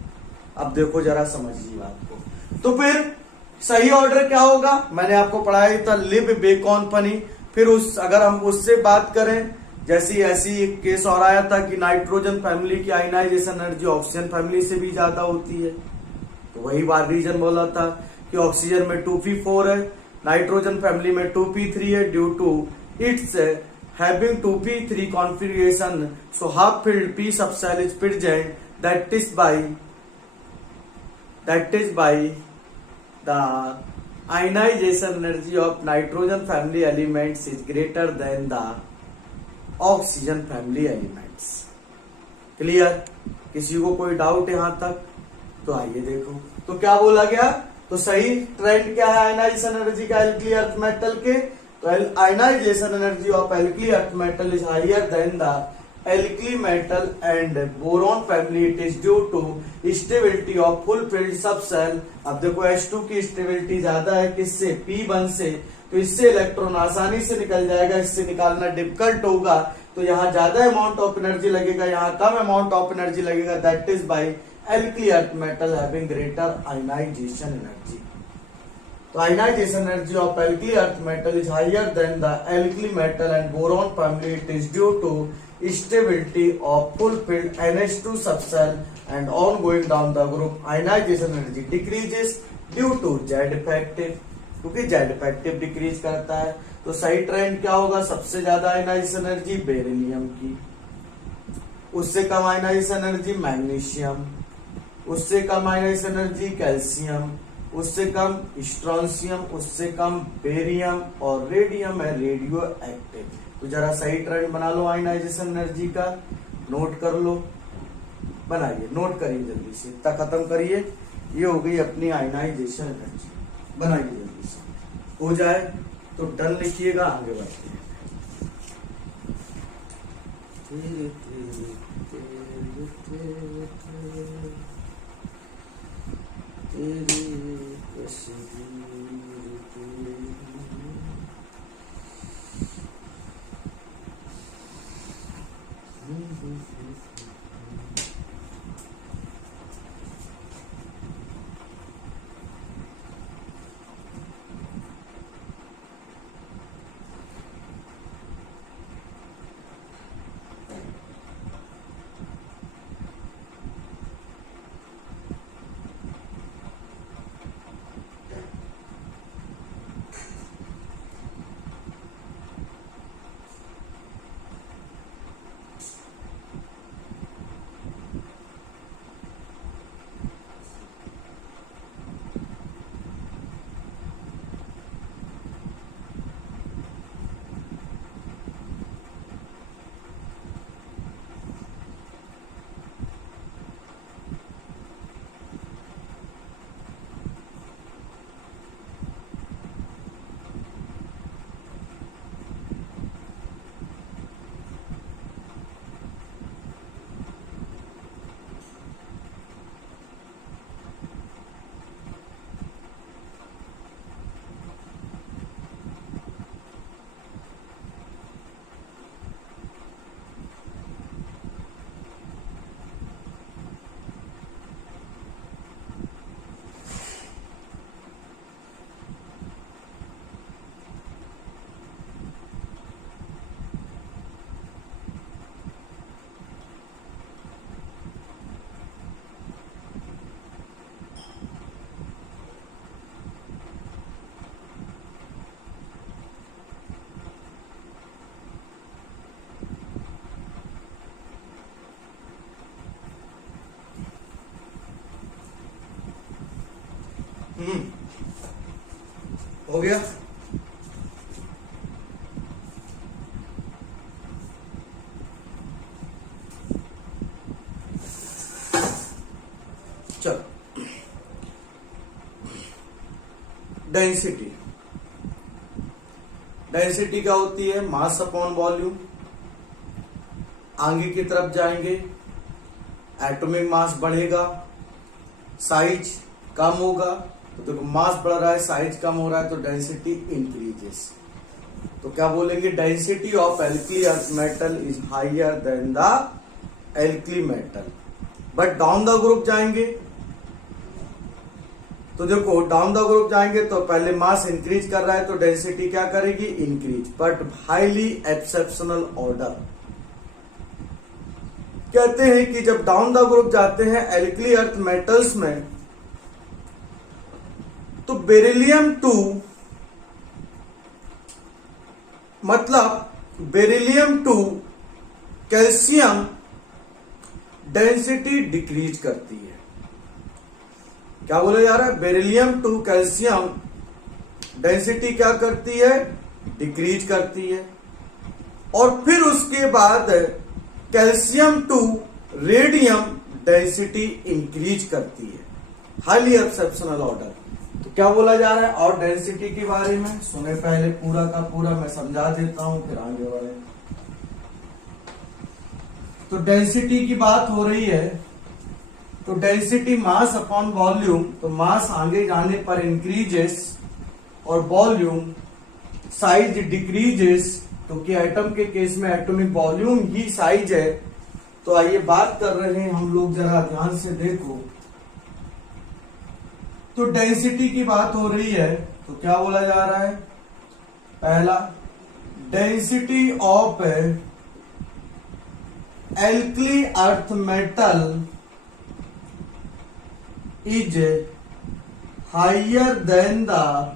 अब देखो जरा समझिए बात को। तो फिर सही ऑर्डर क्या होगा? मैंने आपको पढ़ाया था लिब बेकॉन फनी। फिर अगर हम उससे बात करें, जैसी ऐसी एक केस और आया था कि नाइट्रोजन फैमिली की आयनाइजेशन एनर्जी ऑक्सीजन फैमिली से भी ज्यादा होती है। तो वही बात रीजन बोला था कि ऑक्सीजन में 2p4 है, नाइट्रोजन फैमिली में 2p3 है due to its having 2p3 configuration. So half filled P subshell is present, that is by the ionization energy of nitrogen family elements is greater than the oxygen family elements। Clear? किसी को कोई डाउट यहां तक? तो आइए देखो तो क्या बोला गया। तो सही ट्रेंड क्या है आयनाइजेशन एनर्जी का एल्कली अर्थ मेटल के? तो ionization energy of alkali earth metal is higher than the alkali metal and boron family. It is due to stability of fulfilled subshell. अब देखो H2 की स्टेबिलिटी ज्यादा है किससे? P1 से। तो इससे इलेक्ट्रॉन आसानी से निकल जाएगा, इससे निकालना डिफिकल्ट होगा। तो यहाँ ज्यादा अमाउंट ऑफ एनर्जी लगेगा, यहाँ कम अमाउंट ऑफ एनर्जी लगेगा। That is by alkali earth metal having greater ionisation energy. तो ionization energy of alkali earth metal is higher than the alkali metal and boron family. It is due to stability of fulfilled NH2 subshell and on going down the group ionization energy decreases due to Z effective, क्योंकि Z effective डिक्रीज करता है। तो सही ट्रेंड क्या होगा, सबसे ज्यादा आयनाइजेशन एनर्जी बेरिलियम की, उससे कम आयनाइजेशन एनर्जी मैग्नीशियम, उससे कम आयनाइजेशन एनर्जी कैल्शियम, उससे कम स्ट्रोंशियम, उससे कम बेरियम, और रेडियम है रेडियो एक्टिव। तो जरा सही ट्रेंड बना लो आयनाइजेशन एनर्जी का, नोट कर लो, बनाइए, नोट करिए जल्दी से, इतना खत्म करिए। ये हो गई अपनी आयनाइजेशन एनर्जी, बनाइए जल्दी से, हो जाए तो डन लिखिएगा, आगे बढ़ते हैं। हो गया। चलो, डेंसिटी, डेंसिटी क्या होती है, मास अपॉन वॉल्यूम। आगे की तरफ जाएंगे, एटॉमिक मास बढ़ेगा, साइज कम होगा, तो देखो मास बढ़ रहा है, साइज कम हो रहा है, तो डेंसिटी इंक्रीजेस। तो क्या बोलेंगे, density of alkali earth metal is higher than the alkali metal. But down the group जाएंगे, तो देखो डाउन द ग्रुप जाएंगे तो पहले मास इंक्रीज कर रहा है, तो डेंसिटी क्या करेगी, increase, but highly exceptional order. कहते हैं कि जब डाउन द ग्रुप जाते हैं एल्कली अर्थ मेटल्स में, तो बेरिलियम 2 मतलब बेरिलियम 2 कैल्शियम डेंसिटी डिक्रीज करती है। क्या बोला जा रहा है, बेरिलियम 2 कैल्शियम डेंसिटी क्या करती है, डिक्रीज करती है। और फिर उसके बाद कैल्शियम 2 रेडियम डेंसिटी इंक्रीज करती है, हाईली एक्सेप्शनल ऑर्डर। तो क्या बोला जा रहा है, और डेंसिटी के बारे में सुने पहले, पूरा का पूरा मैं समझा देता हूं, फिर आगे बढ़े। तो डेंसिटी की बात हो रही है, तो डेंसिटी मास अपॉन वॉल्यूम, तो मास आगे जाने पर इंक्रीजेस और वॉल्यूम साइज डिक्रीजेस, क्योंकि एटम के केस में एटॉमिक वॉल्यूम ही साइज है। तो आइए बात कर रहे हैं हम लोग, जरा ध्यान से देखो। तो डेंसिटी की बात हो रही है, तो क्या बोला जा रहा है, पहला density of alkali earth metal is higher than the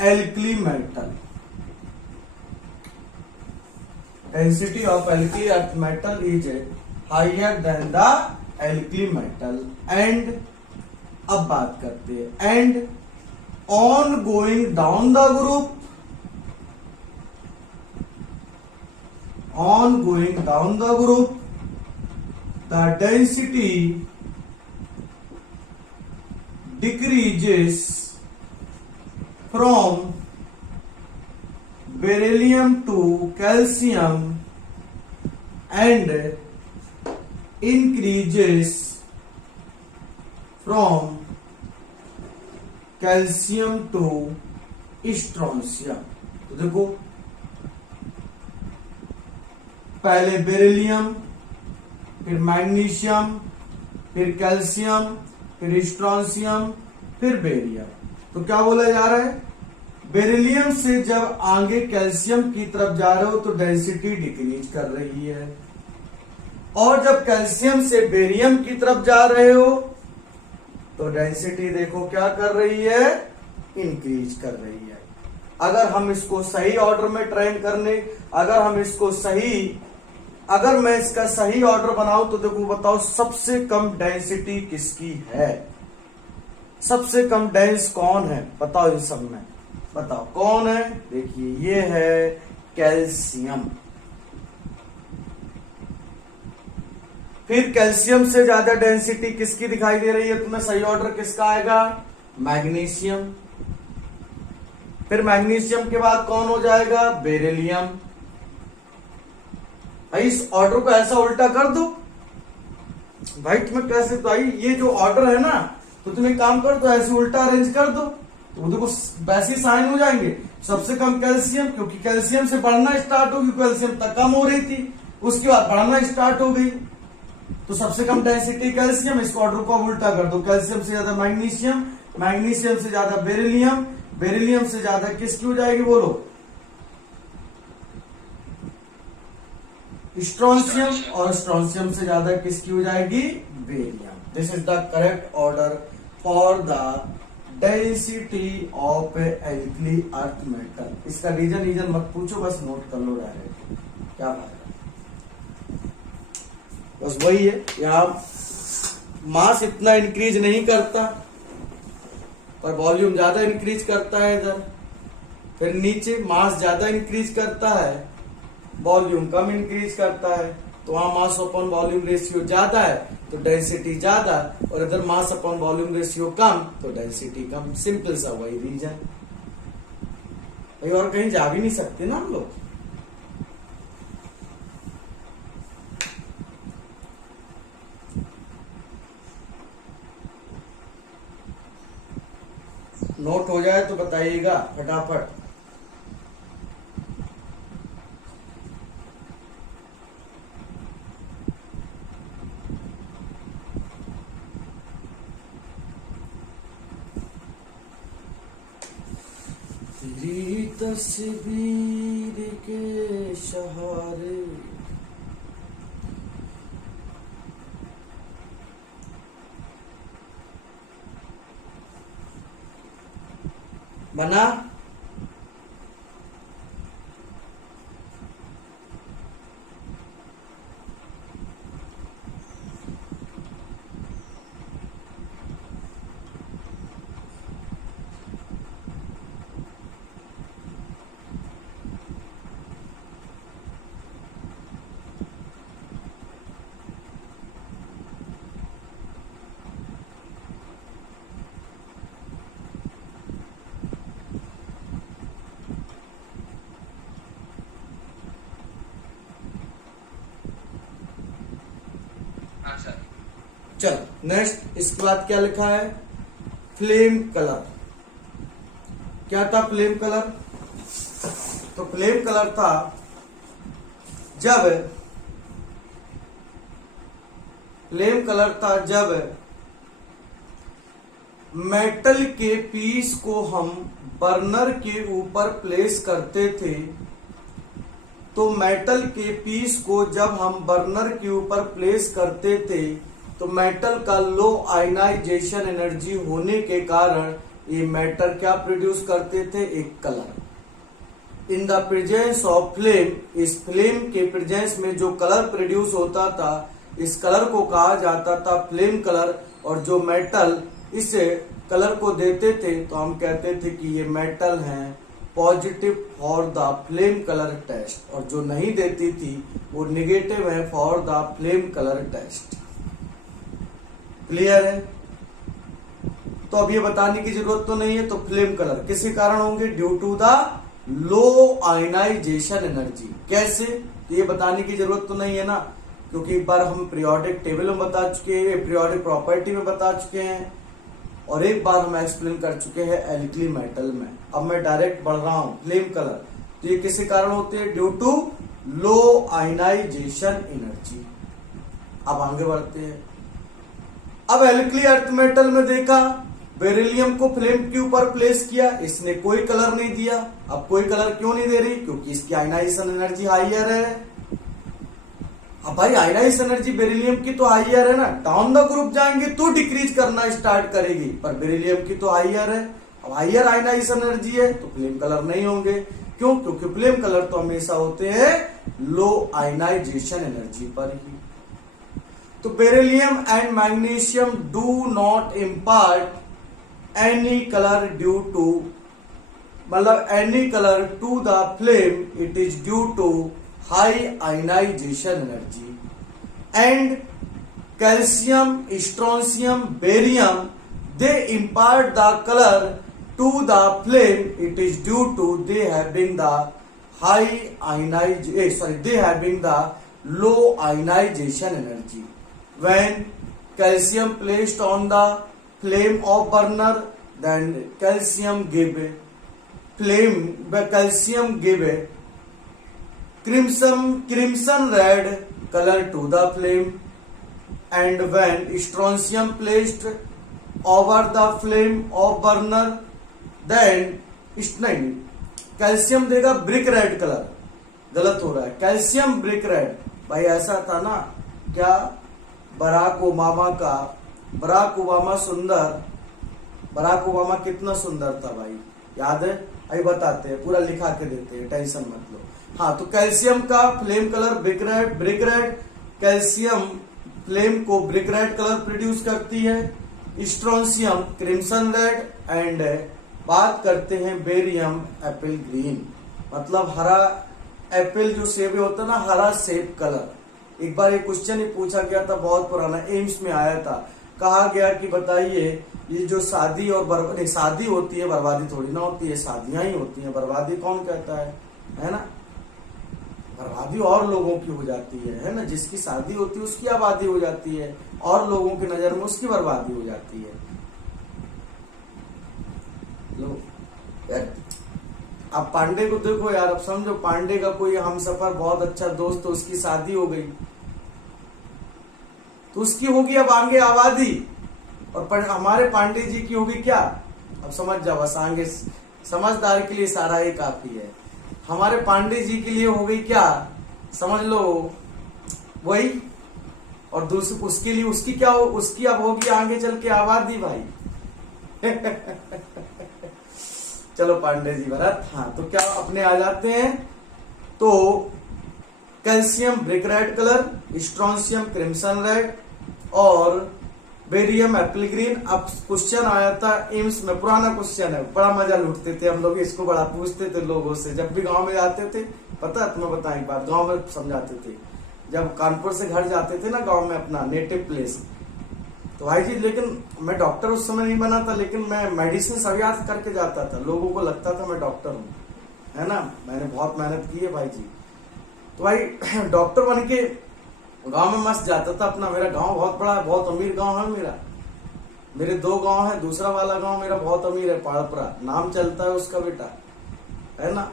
alkali metal. Density of alkali earth metal is higher than the alkali metal. And अब बात करते हैं and on going down the group, on going down the group, the density decreases from beryllium to calcium and increases from calcium to strontium. तो देखो पहले बेरिलियम, फिर मैग्नीशियम, फिर कैल्शियम, फिर स्ट्रोंशियम, फिर बेरियम। तो क्या बोला जा रहा है, बेरिलियम से जब आगे कैल्शियम की तरफ जा रहे हो तो डेंसिटी डिक्रीज कर रही है, और जब कैल्शियम से बेरियम की तरफ जा रहे हो तो डेंसिटी देखो क्या कर रही है, इंक्रीज कर रही है। अगर हम इसको सही ऑर्डर में ट्रेन करने, अगर मैं इसका सही ऑर्डर बनाऊं तो देखो बताओ सबसे कम डेंसिटी किसकी है, सबसे कम डेंस कौन है, बताओ इन सब में, बताओ कौन है। देखिए ये है कैल्शियम। फिर कैल्शियम से ज्यादा डेंसिटी किसकी दिखाई दे रही है तुम्हें, सही ऑर्डर किसका आएगा, मैग्नीशियम। फिर मैग्नीशियम के बाद कौन हो जाएगा, बेरिलियम। भाई इस ऑर्डर को ऐसा उल्टा कर दो भाई, तुम्हें कैसे, भाई ये जो ऑर्डर है ना, तो तुम एक काम कर दो, ऐसे उल्टा अरेंज कर दो तो देखो वैसे साइन हो जाएंगे। सबसे कम कैल्शियम, क्योंकि कैल्शियम से बढ़ना स्टार्ट होगी, कैल्शियम तक कम हो रही थी, उसके बाद बढ़ना स्टार्ट हो गई, तो सबसे कम डेंसिटी कैल्शियम। इस ऑर्डर को उल्टा कर दो, कैल्शियम से ज्यादा मैग्नीशियम, मैग्नीशियम से ज्यादा बेरिलियम, बेरिलियम से ज्यादा किसकी हो जाएगी बोलो, स्ट्रोंशियम, और स्ट्रोंशियम से ज्यादा किसकी हो जाएगी, barium. This is the correct order for the density of alkali earth metal. इसका रीजन मत पूछो, बस नोट कर लो डायरेक्ट क्या बात है। बस वही है, यहाँ मास इतना इंक्रीज नहीं करता पर वॉल्यूम ज्यादा इंक्रीज करता है इधर। फिर नीचे मास ज्यादा इंक्रीज करता है, वॉल्यूम कम इंक्रीज करता है, तो वहां मास अपॉन वॉल्यूम रेशियो ज्यादा है तो डेंसिटी ज्यादा, और इधर मास अपॉन वॉल्यूम रेशियो कम तो डेंसिटी कम। सिंपल सा वही रीजन भाई, और कहीं जा भी नहीं सकते ना हम लोग। नोट हो जाए तो बताइएगा फटाफट। तेरी तस्वीर के सहारे बना। चलो नेक्स्ट, इसके बाद क्या लिखा है, फ्लेम कलर। क्या था फ्लेम कलर, तो फ्लेम कलर था जब, फ्लेम कलर था जब मेटल के पीस को हम बर्नर के ऊपर प्लेस करते थे तो मेटल के पीस को जब हम बर्नर के ऊपर प्लेस करते थे तो मेटल का लो आयनाइजेशन एनर्जी होने के कारण ये मेटल क्या प्रोड्यूस करते थे, एक colour. In the presence of flame, इस फ्लेम के प्रेजेंस में जो कलर प्रोड्यूस होता था इस कलर को कहा जाता था फ्लेम कलर। और जो मेटल इस कलर को देते थे तो हम कहते थे कि ये मेटल हैं positive for the flame colour test, और जो नहीं देती थी वो निगेटिव है for the flame colour test. Clear है? तो अब ये बताने की जरूरत तो नहीं है। तो फ्लेम कलर किसी कारण होंगे, due to the low ionization energy. कैसे, तो ये बताने की जरूरत तो नहीं है ना, क्योंकि एक बार हम पीरियोडिक टेबल में बता चुके हैं, पीरियोडिक प्रॉपर्टी में बता चुके हैं, और एक बार हम एक्सप्लेन कर चुके हैं एल्कली मेटल में। अब मैं डायरेक्ट बढ़ रहा हूं। फ्लेम कलर तो ये किसी कारण होते हैं, due to low ionization energy. अब आगे बढ़ते हैं। अब एल्कली अर्थ मेटल में देखा, बेरिलियम को फ्लेम के ऊपर प्लेस किया, इसने कोई कलर नहीं दिया। अब कोई कलर क्यों नहीं दे रही, क्योंकि इसकी आयनाइजेशन एनर्जी हाइयर है। अब भाई आयनाइजेशन एनर्जी बेरिलियम की तो हाइयर है ना, डाउन द ग्रुप जाएंगे तो डिक्रीज करना स्टार्ट करेगी, पर बेरिलियम की तो हाइयर है। अब हाइयर आयनाइजेशन एनर्जी है तो फ्लेम कलर नहीं होंगे। क्यों? क्योंकि फ्लेम कलर तो हमेशा होते हैं लो आयनाइजेशन एनर्जी पर ही। तो beryllium and magnesium do not impart any colour due to, मतलब any colour to the flame, it is due to high ionization energy. And calcium, strontium, barium, they impart the color to the flame. It is due to they having the they having the low ionization energy. When calcium placed on the flame of burner, then calcium give crimson red color to the flame, and when strontium placed over the flame of burner, then calcium देगा ब्रिक रेड कलर। गलत हो रहा है, कैल्शियम ब्रिक रेड। भाई ऐसा था ना क्या, बराक ओबामा कितना सुंदर था भाई, याद है? अभी बताते हैं, पूरा लिखा के देते हैं, टेंशन मत लो। हाँ, तो कैल्शियम का flame colour brick red, calcium flame को ब्रिक रेड कलर प्रोड्यूस करती है। स्ट्रोंशियम क्रिम्सन रेड, एंड बात करते हैं बेरियम एप्पल ग्रीन, मतलब हरा एप्पल जो सेब होता है ना, हरा सेब कलर। एक बार ये क्वेश्चन ही पूछा गया था, बहुत पुराना, एम्स में आया था। कहा गया कि बताइए ये जो शादी और शादी होती है, बर्बादी थोड़ी ना होती है, शादियां ही होती हैं। बर्बादी कौन कहता है ना? बर्बादी और लोगों की हो जाती है ना? जिसकी शादी होती है उसकी आबादी हो जाती है, और लोगों की नजर में उसकी बर्बादी हो जाती है। लो यार, अब पांडे को देखो यार, अब समझो पांडे का कोई हमसफर बहुत अच्छा दोस्त, तो उसकी शादी हो गई, तो उसकी होगी अब आगे आबादी, और हमारे पांडे जी की होगी क्या? अब समझ जाओ, बस आगे समझदार के लिए सारा ही काफी है। हमारे पांडे जी के लिए हो गई क्या, समझ लो वही, और दूसरी उसके लिए उसकी क्या हो, उसकी अब होगी आगे चल के आबादी भाई। चलो पांडे जी भरत, हाँ तो क्या अपने आ जाते हैं। तो calcium brick red colour, strontium crimson red, और बेरियम एप्पल ग्रीन। अब क्वेश्चन आया था एम्स में, पुराना क्वेश्चन है, बड़ा मजा लूटते थे हम लोग, इसको बड़ा पूछते थे लोगों से जब भी गांव में जाते थे। पता है तुम्हें, बताएं एक बात, गांव में समझाते थे, जब कानपुर से घर जाते थे ना गांव में, अपना नेटिव प्लेस, तो भाई जी, लेकिन मैं डॉक्टर उस समय नहीं बना था, लेकिन मैं मेडिसिन सब याद करके जाता था, लोगों को लगता था मैं डॉक्टर हूँ, है ना? मैंने बहुत मेहनत की है भाई जी। तो भाई डॉक्टर बन के गांव में मस्त जाता था अपना। मेरा गांव बहुत बड़ा है, बहुत अमीर गांव है मेरा, मेरे 2 गांव है, दूसरा वाला गांव मेरा बहुत अमीर है, पहाड़पुरा नाम चलता है उसका बेटा, है ना?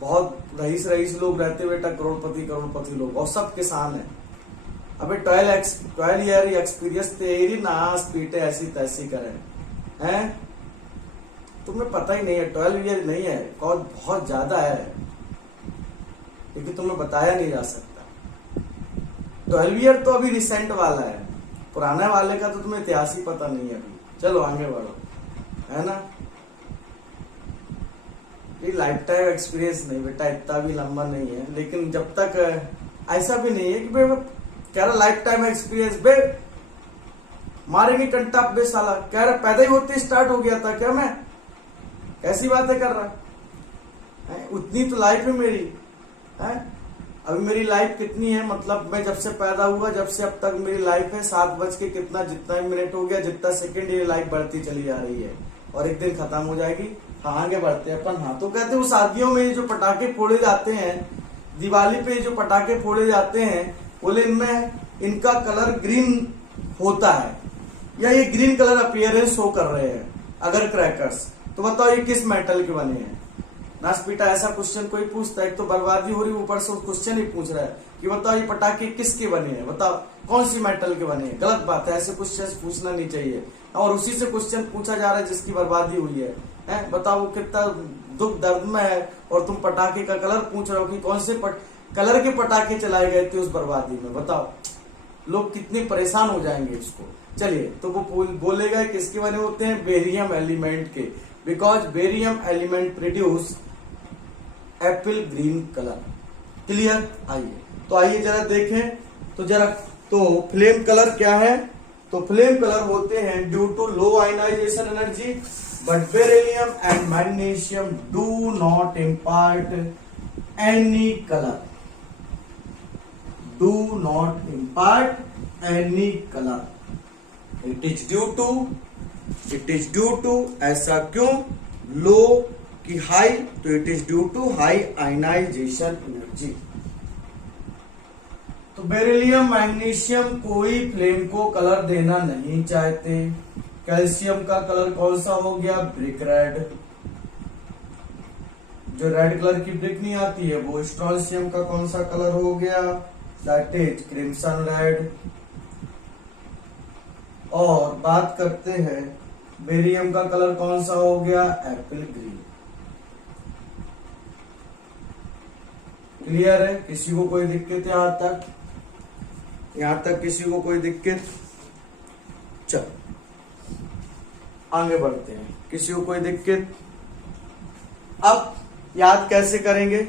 बहुत रईस लोग रहते बेटा, करोड़पति लोग, और सब किसान है। अबे 12 ईयर एक्सपीरियंस तेरी नाश पीटे ऐसी तैसी करे हैं, तुम्हें पता ही नहीं है, 12 ईयर नहीं है, बहुत ज्यादा है। क्योंकि तुम्हें बताया नहीं जा सकता। 12 ईयर तो अभी रिसेंट वाला है, पुराने वाले का तो तुम्हें इतिहास ही पता नहीं है अभी। चलो आगे बढ़ो, है ना। ये लाइफ टाइम एक्सपीरियंस नहीं बेटा, इतना भी लंबा नहीं है, लेकिन जब तक ऐसा भी नहीं है कि भाई कह रहा लाइफ टाइम एक्सपीरियंस बे मारेंगे कंटा बे साला, कह रहा पैदा ही होते स्टार्ट हो गया था क्या मैं, कैसी बातें कर रहा है? उतनी तो लाइफ है मेरी, है अभी मेरी लाइफ कितनी है, मतलब मैं जब से पैदा हुआ जब से अब तक मेरी लाइफ है 7 बज के कितना, जितना मिनट हो गया, जितना सेकंड, ये लाइफ बढ़ती चली जा रही है और एक दिन खत्म हो जाएगी। हाँ आगे बढ़ते हैं अपन। हाँ तो कहते हैं वो शादियों में जो पटाखे फोड़े जाते हैं, दिवाली पे जो पटाखे फोड़े जाते हैं, बोले इनमें इनका कलर ग्रीन होता है या ये ग्रीन कलर अपीयरेंस शो कर रहे हैं अगर क्रैकर्स, तो बताओ ये किस मेटल के बने हैं? नासपीटा ऐसा क्वेश्चन कोई पूछता है, एक तो बर्बादी हो रही, ऊपर से क्वेश्चन ही पूछ रहा है कि बताओ ये पटाखे किसके बने हैं, बताओ कौन सी मेटल के बने हैं। गलत बात है, ऐसे क्वेश्चन पूछना नहीं चाहिए, और उसी से क्वेश्चन पूछा जा रहा है जिसकी बर्बादी हुई है। बताओ कितना दुख दर्द में है, और तुम पटाखे का कलर पूछ रहे हो कि कौन से कलर के पटाखे चलाए गए थे उस बर्बादी में। बताओ लोग कितने परेशान हो जाएंगे इसको। चलिए तो वो बोलेगा किसके बने होते हैं, बेरियम एलिमेंट के, because barium element produce Apple green colour. Clear? आइए तो आइए जरा देखें तो जरा, तो फ्लेम कलर क्या है, तो फ्लेम कलर होते हैं due to low ionization energy, but beryllium and magnesium do not impart any colour, do not impart any colour. It is due to ऐसा क्यों, लो की हाई, तो it is due to high ionization energy. तो बेरिलियम मैग्नीशियम कोई फ्लेम को कलर देना नहीं चाहते। कैल्शियम का कलर कौन सा हो गया, ब्रिक रेड, जो रेड कलर की ब्रिक नहीं आती है वो। स्ट्रोंशियम का कौन सा कलर हो गया, दैट इज क्रिम्सन रेड। और बात करते हैं बेरियम का कलर कौन सा हो गया, एप्पल ग्रीन। क्लियर है? किसी को कोई दिक्कत यहां तक? यहां तक किसी को कोई दिक्कत? चलो आगे बढ़ते हैं, किसी को कोई दिक्कत? अब याद कैसे करेंगे,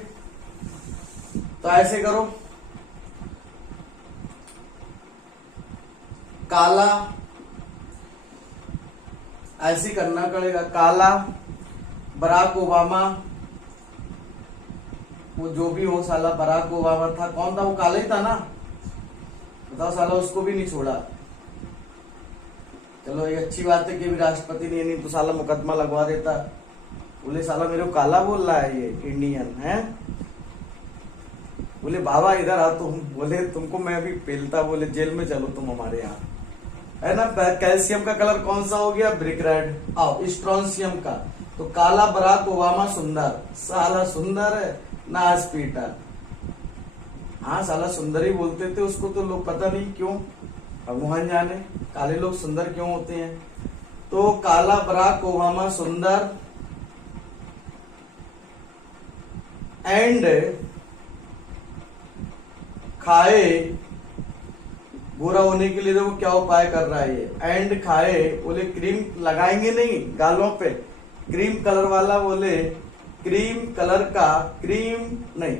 तो ऐसे करो, काला ऐसे करना पड़ेगा, काला बराक ओबामा, वो जो भी हो साला बराक ओबामा था, कौन था वो, काला ही था ना, बताओ साला उसको भी नहीं छोड़ा। चलो ये अच्छी बात है कि भी राष्ट्रपति नहीं तो साला मुकदमा लगवा देता, बोले साला मेरे को काला बोल रहा है ये इंडियन है, बोले बाबा इधर आ तुम, बोले तुमको मैं भी पेलता, बोले जेल में चलो तुम हमारे यहाँ, है ना। कैल्शियम का कलर कौन सा हो गया, ब्रिक रेड। आओ स्ट्रोंशियम का, तो काला बराक ओबामा सुंदर, साला सुंदर है नास पीटा। हाँ साला सुंदर ही बोलते थे उसको, तो लोग पता नहीं क्यों, भगवान जाने काले लोग सुंदर क्यों होते हैं। तो काला बराक ओबामा सुंदर एंड खाए, गोरा होने के लिए देखो क्या उपाय कर रहा है ये, एंड खाए, बोले क्रीम लगाएंगे नहीं गालों पे, क्रीम कलर वाला, बोले क्रीम कलर का, क्रीम नहीं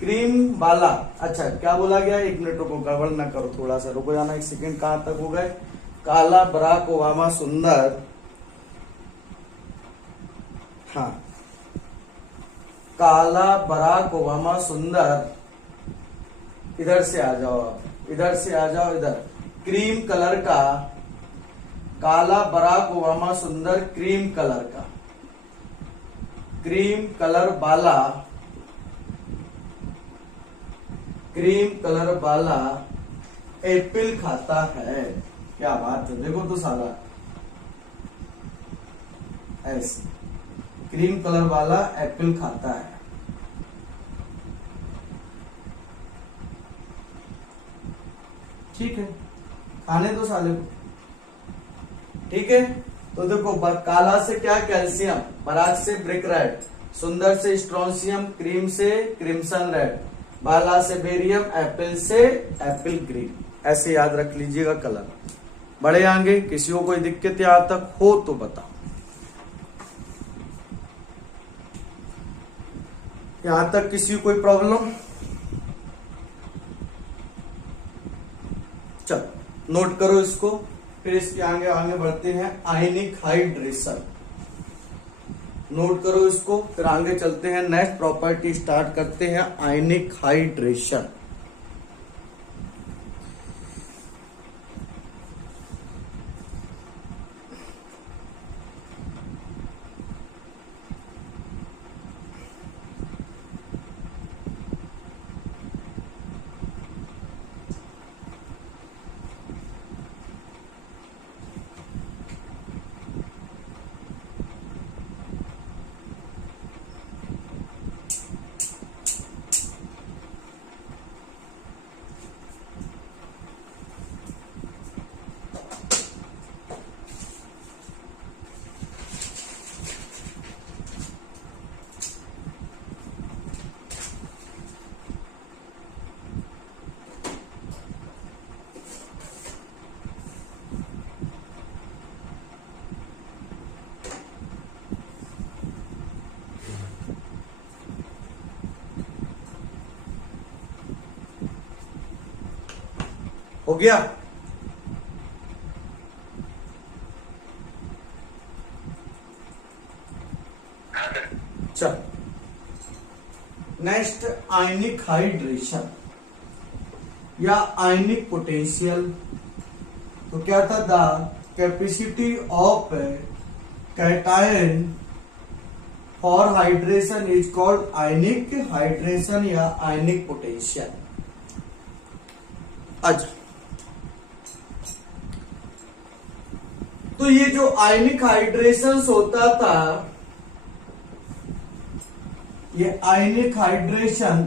क्रीम वाला। अच्छा क्या बोला गया, एक मिनट रुको, गड़बड़ ना करो, थोड़ा सा रुको जाना, एक सेकंड, कहां तक हो गए, काला बराक ओबामा सुंदर, हाँ काला बराक ओबामा सुंदर, इधर से आ जाओ आप, इधर से आ जाओ, इधर क्रीम कलर का, काला बराक ओबामा सुंदर क्रीम कलर का, क्रीम कलर वाला, क्रीम कलर वाला एप्पल खाता है। क्या बात है, देखो तो साला ऐसे क्रीम कलर वाला एप्पल खाता है। ठीक है, खाने दो साले को, ठीक है। तो देखो काला से क्या, कैल्शियम, बराक से ब्रिक रेड, सुंदर से स्ट्रोंशियम, क्रीम से क्रिम्सन रेड, बाला से बेरियम, एप्पल से एप्पल ग्रीन, ऐसे याद रख लीजिएगा कलर। बढ़े आगे, किसी को कोई दिक्कत यहाँ तक हो तो बताओ। यहां तक किसी को कोई प्रॉब्लम? चल नोट करो इसको, फिर इसके आगे आगे बढ़ते हैं। आयनिक हाइड्रेशन, नोट करो इसको, फिर आगे चलते हैं। नेक्स्ट प्रॉपर्टी स्टार्ट करते हैं, आयनिक हाइड्रेशन। हो गया? चल नेक्स्ट, आयनिक हाइड्रेशन या आयनिक पोटेंशियल। तो क्या था? The capacity of cation for hydration is called ionic hydration या आयनिक पोटेंशियल। अच्छा, तो ये जो आयनिक हाइड्रेशन होता था, ये आयनिक हाइड्रेशन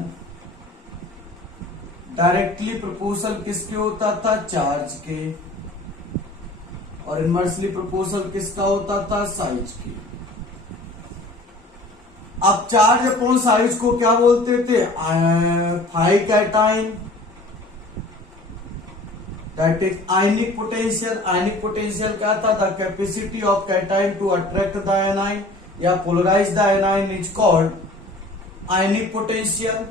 डायरेक्टली प्रोपोर्शनल किसके होता था? चार्ज के। और इनवर्सली प्रोपोर्शनल किसका होता था? साइज के। अब चार्ज अपॉन साइज को क्या बोलते थे? Phi cation, that is ionic potential. Ionic potential क्या था? The capacity of cation to attract the anion या polarise the anion is called ionic potential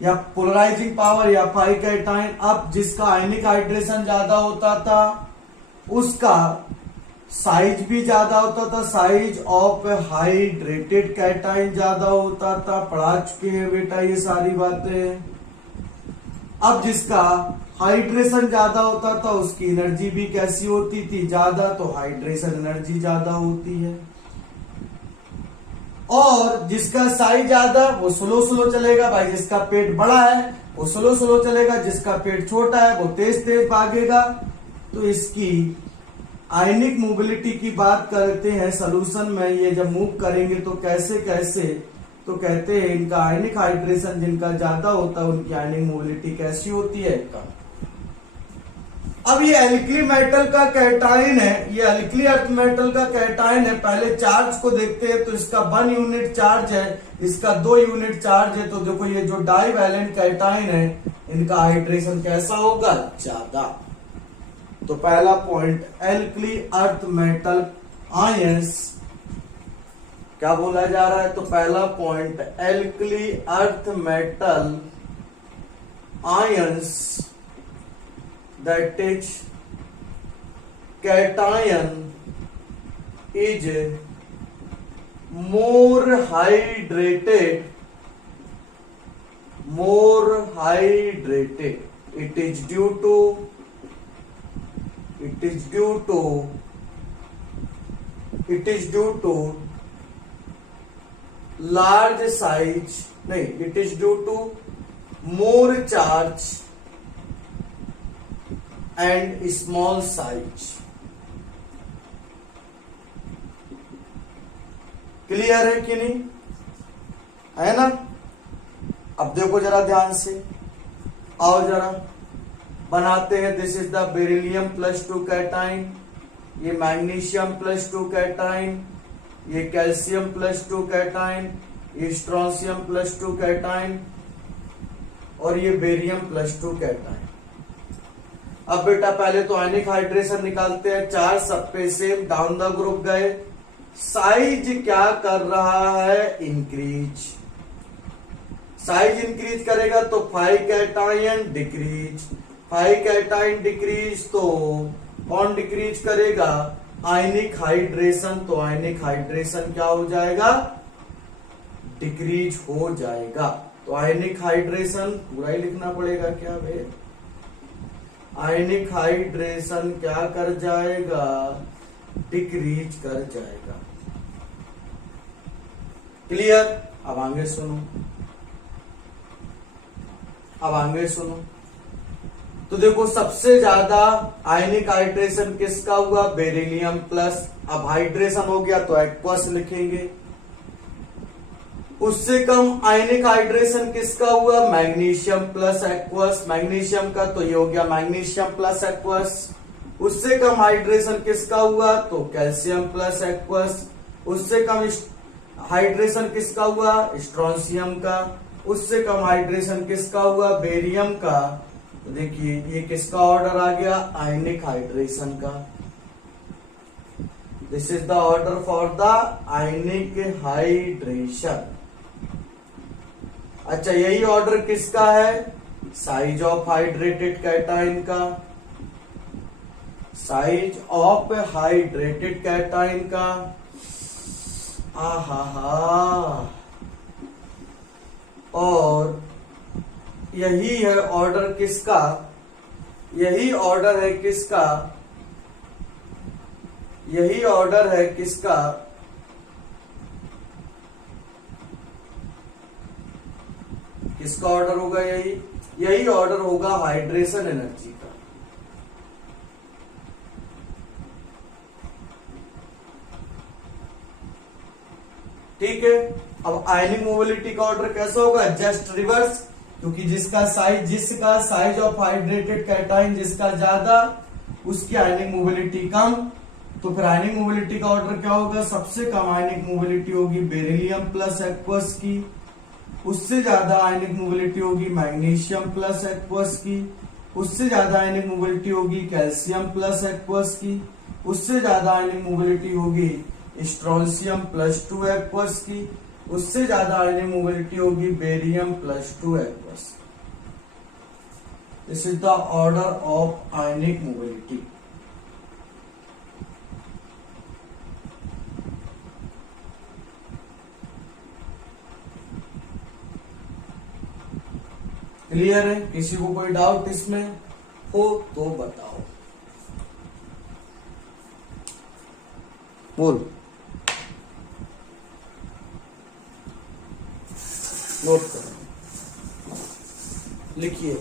या पोलराइजिंग पावर या फाई कैटाइन। अब जिसका आयनिक हाइड्रेशन ज्यादा होता था उसका साइज भी ज्यादा होता था, साइज ऑफ हाइड्रेटेड कैटाइन ज्यादा होता था। पढ़ा चुके हैं बेटा ये सारी बातें। अब जिसका हाइड्रेशन ज्यादा होता था उसकी एनर्जी भी कैसी होती थी? ज्यादा। तो हाइड्रेशन एनर्जी ज्यादा होती है। और जिसका साइज ज्यादा वो स्लो स्लो चलेगा भाई। जिसका पेट बड़ा है वो स्लो स्लो चलेगा, जिसका पेट छोटा है वो तेज तेज भागेगा। तो इसकी आयनिक मोबिलिटी की बात करते हैं सॉल्यूशन में। ये जब मूव करेंगे तो कैसे कैसे, तो कहते हैं इनका आयनिक हाइड्रेशन जिनका ज्यादा होता है उनकी आयनिक मोबिलिटी कैसी होती है? कम। अब ये एल्कली मेटल का कैटाइन है, ये एल्कली अर्थ मेटल का कैटाइन है। पहले चार्ज को देखते हैं, तो इसका 1 यूनिट चार्ज है, इसका 2 यूनिट चार्ज है। तो देखो ये जो डाइवैलेंट कैटाइन है इनका हाइड्रेशन कैसा होगा? ज्यादा। तो पहला point, alkali earth metal ions क्या बोला जा रहा है? तो पहला point, alkali earth metal ions that is cation is more hydrated. It is due to large size, नहीं, it is due to more charge and small size. Clear है कि नहीं? है ना? अब देखो जरा ध्यान से, आओ जरा बनाते हैं। This is the beryllium +2 cation, ये मैग्नीशियम +2 कैटाइन, ये कैल्शियम +2 कैटाइन, ये स्ट्रोंशियम +2 कैटाइन, और ये बेरियम +2 कैटायन। अब बेटा पहले तो आयनिक हाइड्रेशन निकालते हैं। 4 सब पे सेम, डाउन द ग्रुप गए। साइज क्या कर रहा है? इंक्रीज। साइज इंक्रीज करेगा तो 5 कैटायन डिक्रीज। 5 कैटायन डिक्रीज तो कौन डिक्रीज करेगा? आयनिक हाइड्रेशन। तो आयनिक हाइड्रेशन क्या हो जाएगा? डिक्रीज हो जाएगा। तो आयनिक हाइड्रेशन पूरा ही लिखना पड़ेगा क्या भाई? आयनिक हाइड्रेशन क्या कर जाएगा? डिक्रीज कर जाएगा। क्लियर? अब आगे सुनो, अब आगे सुनो। तो देखो सबसे ज्यादा आयनिक हाइड्रेशन किसका हुआ? Beryllium plus. अब हाइड्रेशन हो गया तो एक्वस लिखेंगे। उससे कम आयनिक हाइड्रेशन किसका हुआ? Magnesium plus aqueous. मैग्नीशियम का तो ये हो गया मैग्नीशियम प्लस एक्वस। उससे कम हाइड्रेशन किसका हुआ? तो कैल्शियम प्लस एक्वस। उससे कम हाइड्रेशन किसका हुआ? स्ट्रोंशियम का। उससे कम हाइड्रेशन किसका हुआ? बेरियम का। तो देखिए ये किसका ऑर्डर आ गया? आयनिक हाइड्रेशन का। This is the order for the ionic hydration. अच्छा यही ऑर्डर किसका है? साइज ऑफ हाइड्रेटेड कैटायन का। साइज ऑफ हाइड्रेटेड कैटायन का। आहा। और यही है ऑर्डर किसका? यही ऑर्डर है किसका? यही ऑर्डर है किसका? किसका ऑर्डर होगा? यही ऑर्डर होगा हाइड्रेशन एनर्जी का। ठीक है। अब आयनिक मोबिलिटी का ऑर्डर कैसा होगा? जस्ट रिवर्स, क्योंकि जिसका साइज ऑफ हाइड्रेटेड कैटायन जिसका ज्यादा उसकी आयनिक मोबिलिटी कम। तो फिर आयनिक मोबिलिटी का ऑर्डर क्या होगा? सबसे कम आयनिक मोबिलिटी होगी बेरिलियम प्लस एक्वस की। उससे ज्यादा आयनिक मोबिलिटी होगी मैग्नीशियम प्लस एक्वस की। उससे ज्यादा आयनिक मोबिलिटी होगी कैल्शियम प्लस एक्वस की। उससे ज्यादा आयनिक मोबिलिटी होगी स्ट्रोंशियम +2 एक्वस की। उससे ज्यादा आयनिक मोबिलिटी होगी barium +2 aqueous. This is the order of ionic mobility. Clear है? किसी को कोई डाउट इसमें हो तो बताओ। बोल, नोट करो, लिखिए।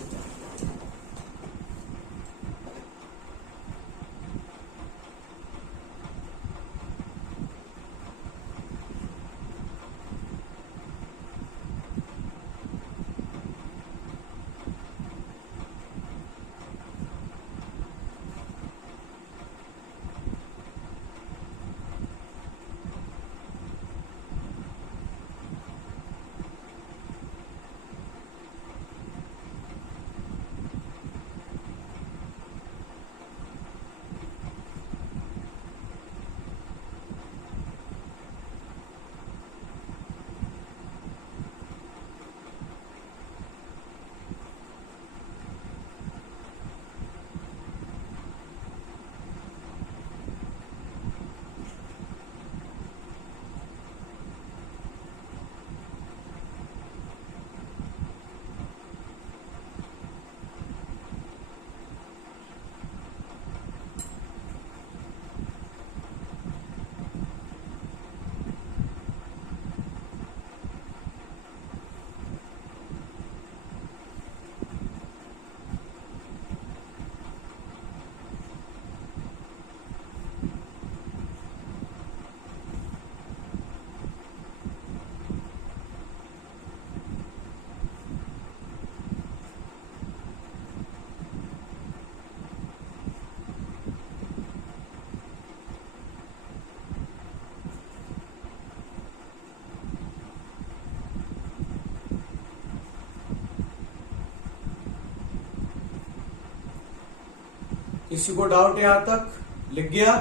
किसी को डाउट यहां तक? लिख गया?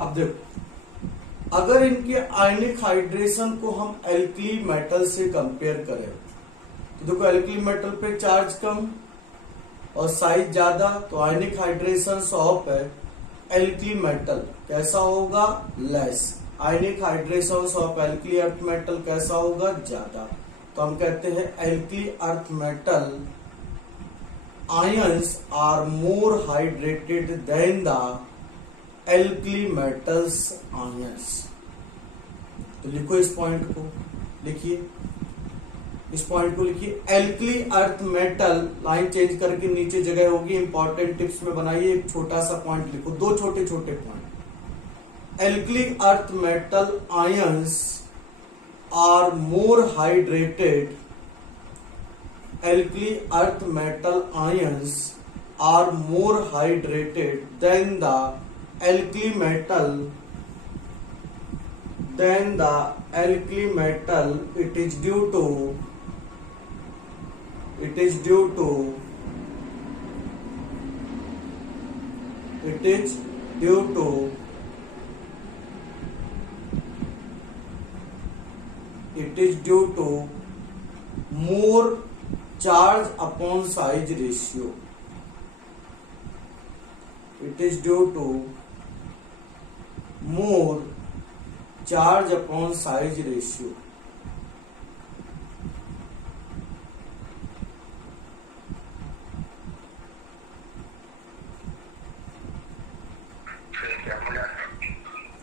अब देखो, अगर इनके आयनिक हाइड्रेशन को हम एल्कली मेटल से कंपेयर करें तो देखो एल्कली मेटल पे चार्ज कम और साइज ज्यादा, तो ionic hydration of alkali metal कैसा होगा? Less. Ionic hydration of alkali earth metal कैसा होगा? ज्यादा। तो हम कहते हैं alkali earth metal ions are more hydrated than the alkali metals ions. तो लिखो इस पॉइंट को, लिखिए इस पॉइंट को लिखिए। Alkali earth metal, line change करके नीचे जगह होगी, इंपॉर्टेंट टिप्स में बनाइए। एक छोटा सा पॉइंट लिखो, दो छोटे छोटे point. Alkali earth metal ions are more hydrated, alkali earth metal ions are more hydrated than the alkali metal, then the alkali metal it is due to it is due to it is due to it is due to more charge upon size ratio. It is due to more charge upon size ratio.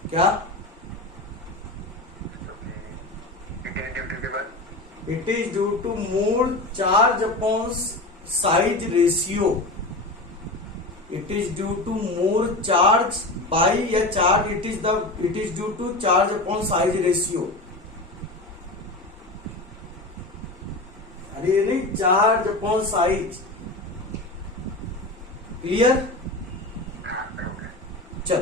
क्या? It is due to more charge upon size ratio. It is due to more charge by या charge, it is due to charge upon size ratio. अरे ये नहीं, charge upon size. क्लियर? चल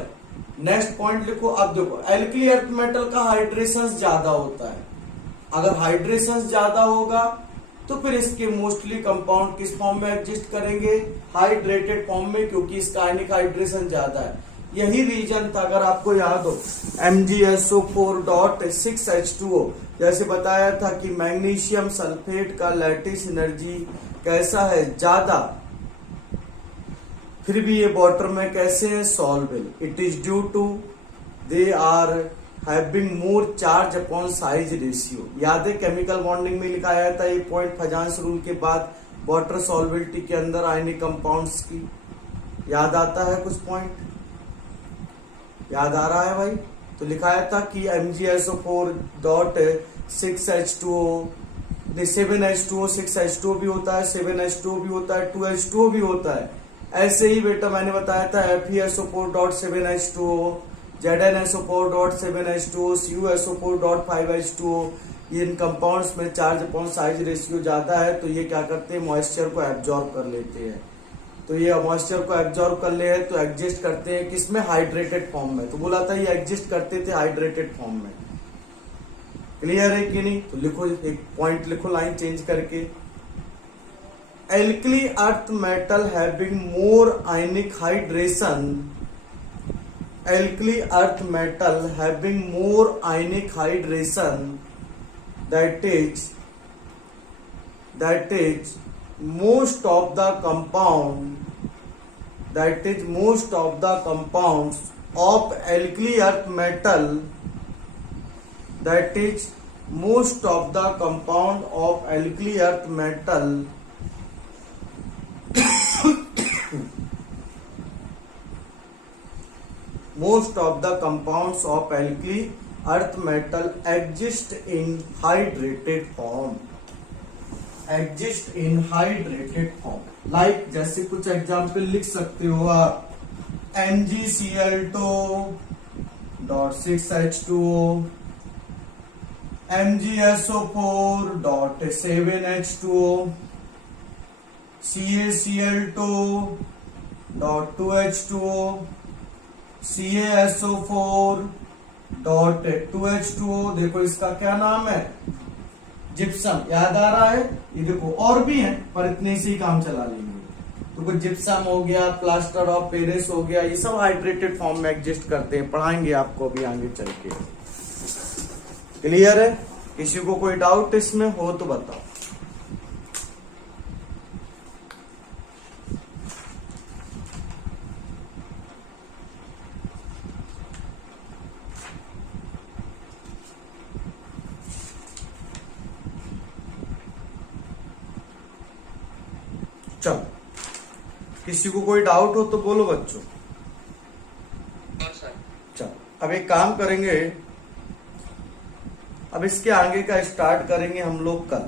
नेक्स्ट पॉइंट लिखो। अब देखो एल्कली अर्थ मेटल का हाइड्रेशन ज्यादा होता है। अगर हाइड्रेशन ज्यादा होगा तो फिर इसके मोस्टली कंपाउंड किस फॉर्म में एग्जिस्ट करेंगे? हाइड्रेटेड फॉर्म में, क्योंकि इसका आयनिक हाइड्रेशन ज्यादा है। यही रीजन था, अगर आपको याद हो, MgSO4.6H2O, जैसे बताया था कि मैग्नीशियम सल्फेट का लैटिस एनर्जी कैसा है? ज्यादा, फिर भी ये वाटर में कैसे है? Soluble. It is due to they are having more charge upon size ratio. याद है केमिकल बॉन्डिंग में लिखा आया था ये पॉइंट फजांस रूल के बाद वाटर सॉल्बिलिटी के अंदर आयनिक कंपाउंड्स की। याद आता है कुछ पॉइंट? याद आ रहा है भाई? तो लिखाया था कि MgSO4.6H2O, 7H2O, 6H2O भी होता है, 7H2O भी होता है, 2H2O भी होता है। ऐसे ही बेटा मैंने बताया था FeSO4.7H2O, ZnSO4.7H2O, CuSO4.5H2O, ये इन कंपाउंड्स में चार्ज अपॉन साइज रेशियो ज्यादा है, तो ये क्या करते हैं? मॉइस्चर को एब्जॉर्ब कर लेते हैं। तो ये मॉइस्चर को एब्जॉर्ब कर ले तो एग्जिस्ट करते हैं किसमें? हाइड्रेटेड फॉर्म में। तो बोला था ये एग्जिस्ट करते थे हाइड्रेटेड फॉर्म में। क्लियर है कि नहीं? तो लिखो, एक पॉइंट लिखो लाइन चेंज करके। Alkali earth metal having more ionic hydration, alkali earth metal having more ionic hydration, that is most of the compounds of alkali earth metal, that is most of the compound of alkali earth metal most of the compounds of alkali earth metal exist in hydrated form, like जैसे कुछ एग्जाम्पल लिख सकते हो आप, MgCl2.6H2O, MgSO4.7H2O, CaCl2.2H2O, CaSO4 dot 2H2O। देखो इसका क्या नाम है, जिप्सम। याद आ रहा है? ये देखो और भी है पर इतने से ही काम चला लेंगे। तो कुछ जिप्सम हो गया, प्लास्टर ऑफ पेरिस हो गया, ये सब हाइड्रेटेड फॉर्म में एग्जिस्ट करते हैं, पढ़ाएंगे आपको अभी आगे चल के। क्लियर है? किसी को कोई डाउट इसमें हो तो बताओ। चलो, किसी को कोई डाउट हो तो बोलो बच्चों। चलो, अब एक काम करेंगे, अब इसके आगे का स्टार्ट करेंगे हम लोग कल।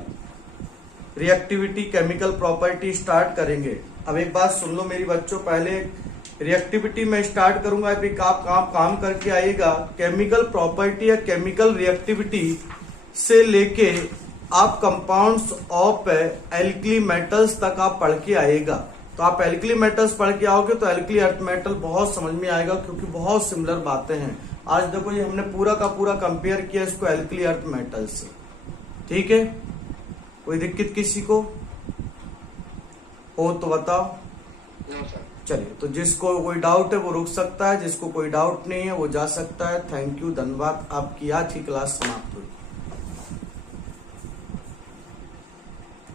रिएक्टिविटी, केमिकल प्रॉपर्टी स्टार्ट करेंगे। अब एक बात सुन लो मेरी बच्चों, पहले रिएक्टिविटी में स्टार्ट करूंगा, फिर आप काम करके आइएगा। केमिकल प्रॉपर्टी या केमिकल रिएक्टिविटी से लेके आप कंपाउंड्स ऑफ एल्कली मेटल्स तक आप पढ़ के आएगा। तो आप एल्कली मेटल्स पढ़ के आओगे तो एल्कली अर्थ मेटल बहुत समझ में आएगा, क्योंकि बहुत सिमिलर बातें हैं। आज देखो ये हमने पूरा का पूरा कंपेयर किया इसको एल्कली अर्थ मेटल से। ठीक है, कोई दिक्कत किसी को हो तो बताओ। चलिए, तो जिसको कोई डाउट है वो रुक सकता है, जिसको कोई डाउट नहीं है वो जा सकता है। थैंक यू, धन्यवाद। आपकी आज की क्लास समाप्त हुई।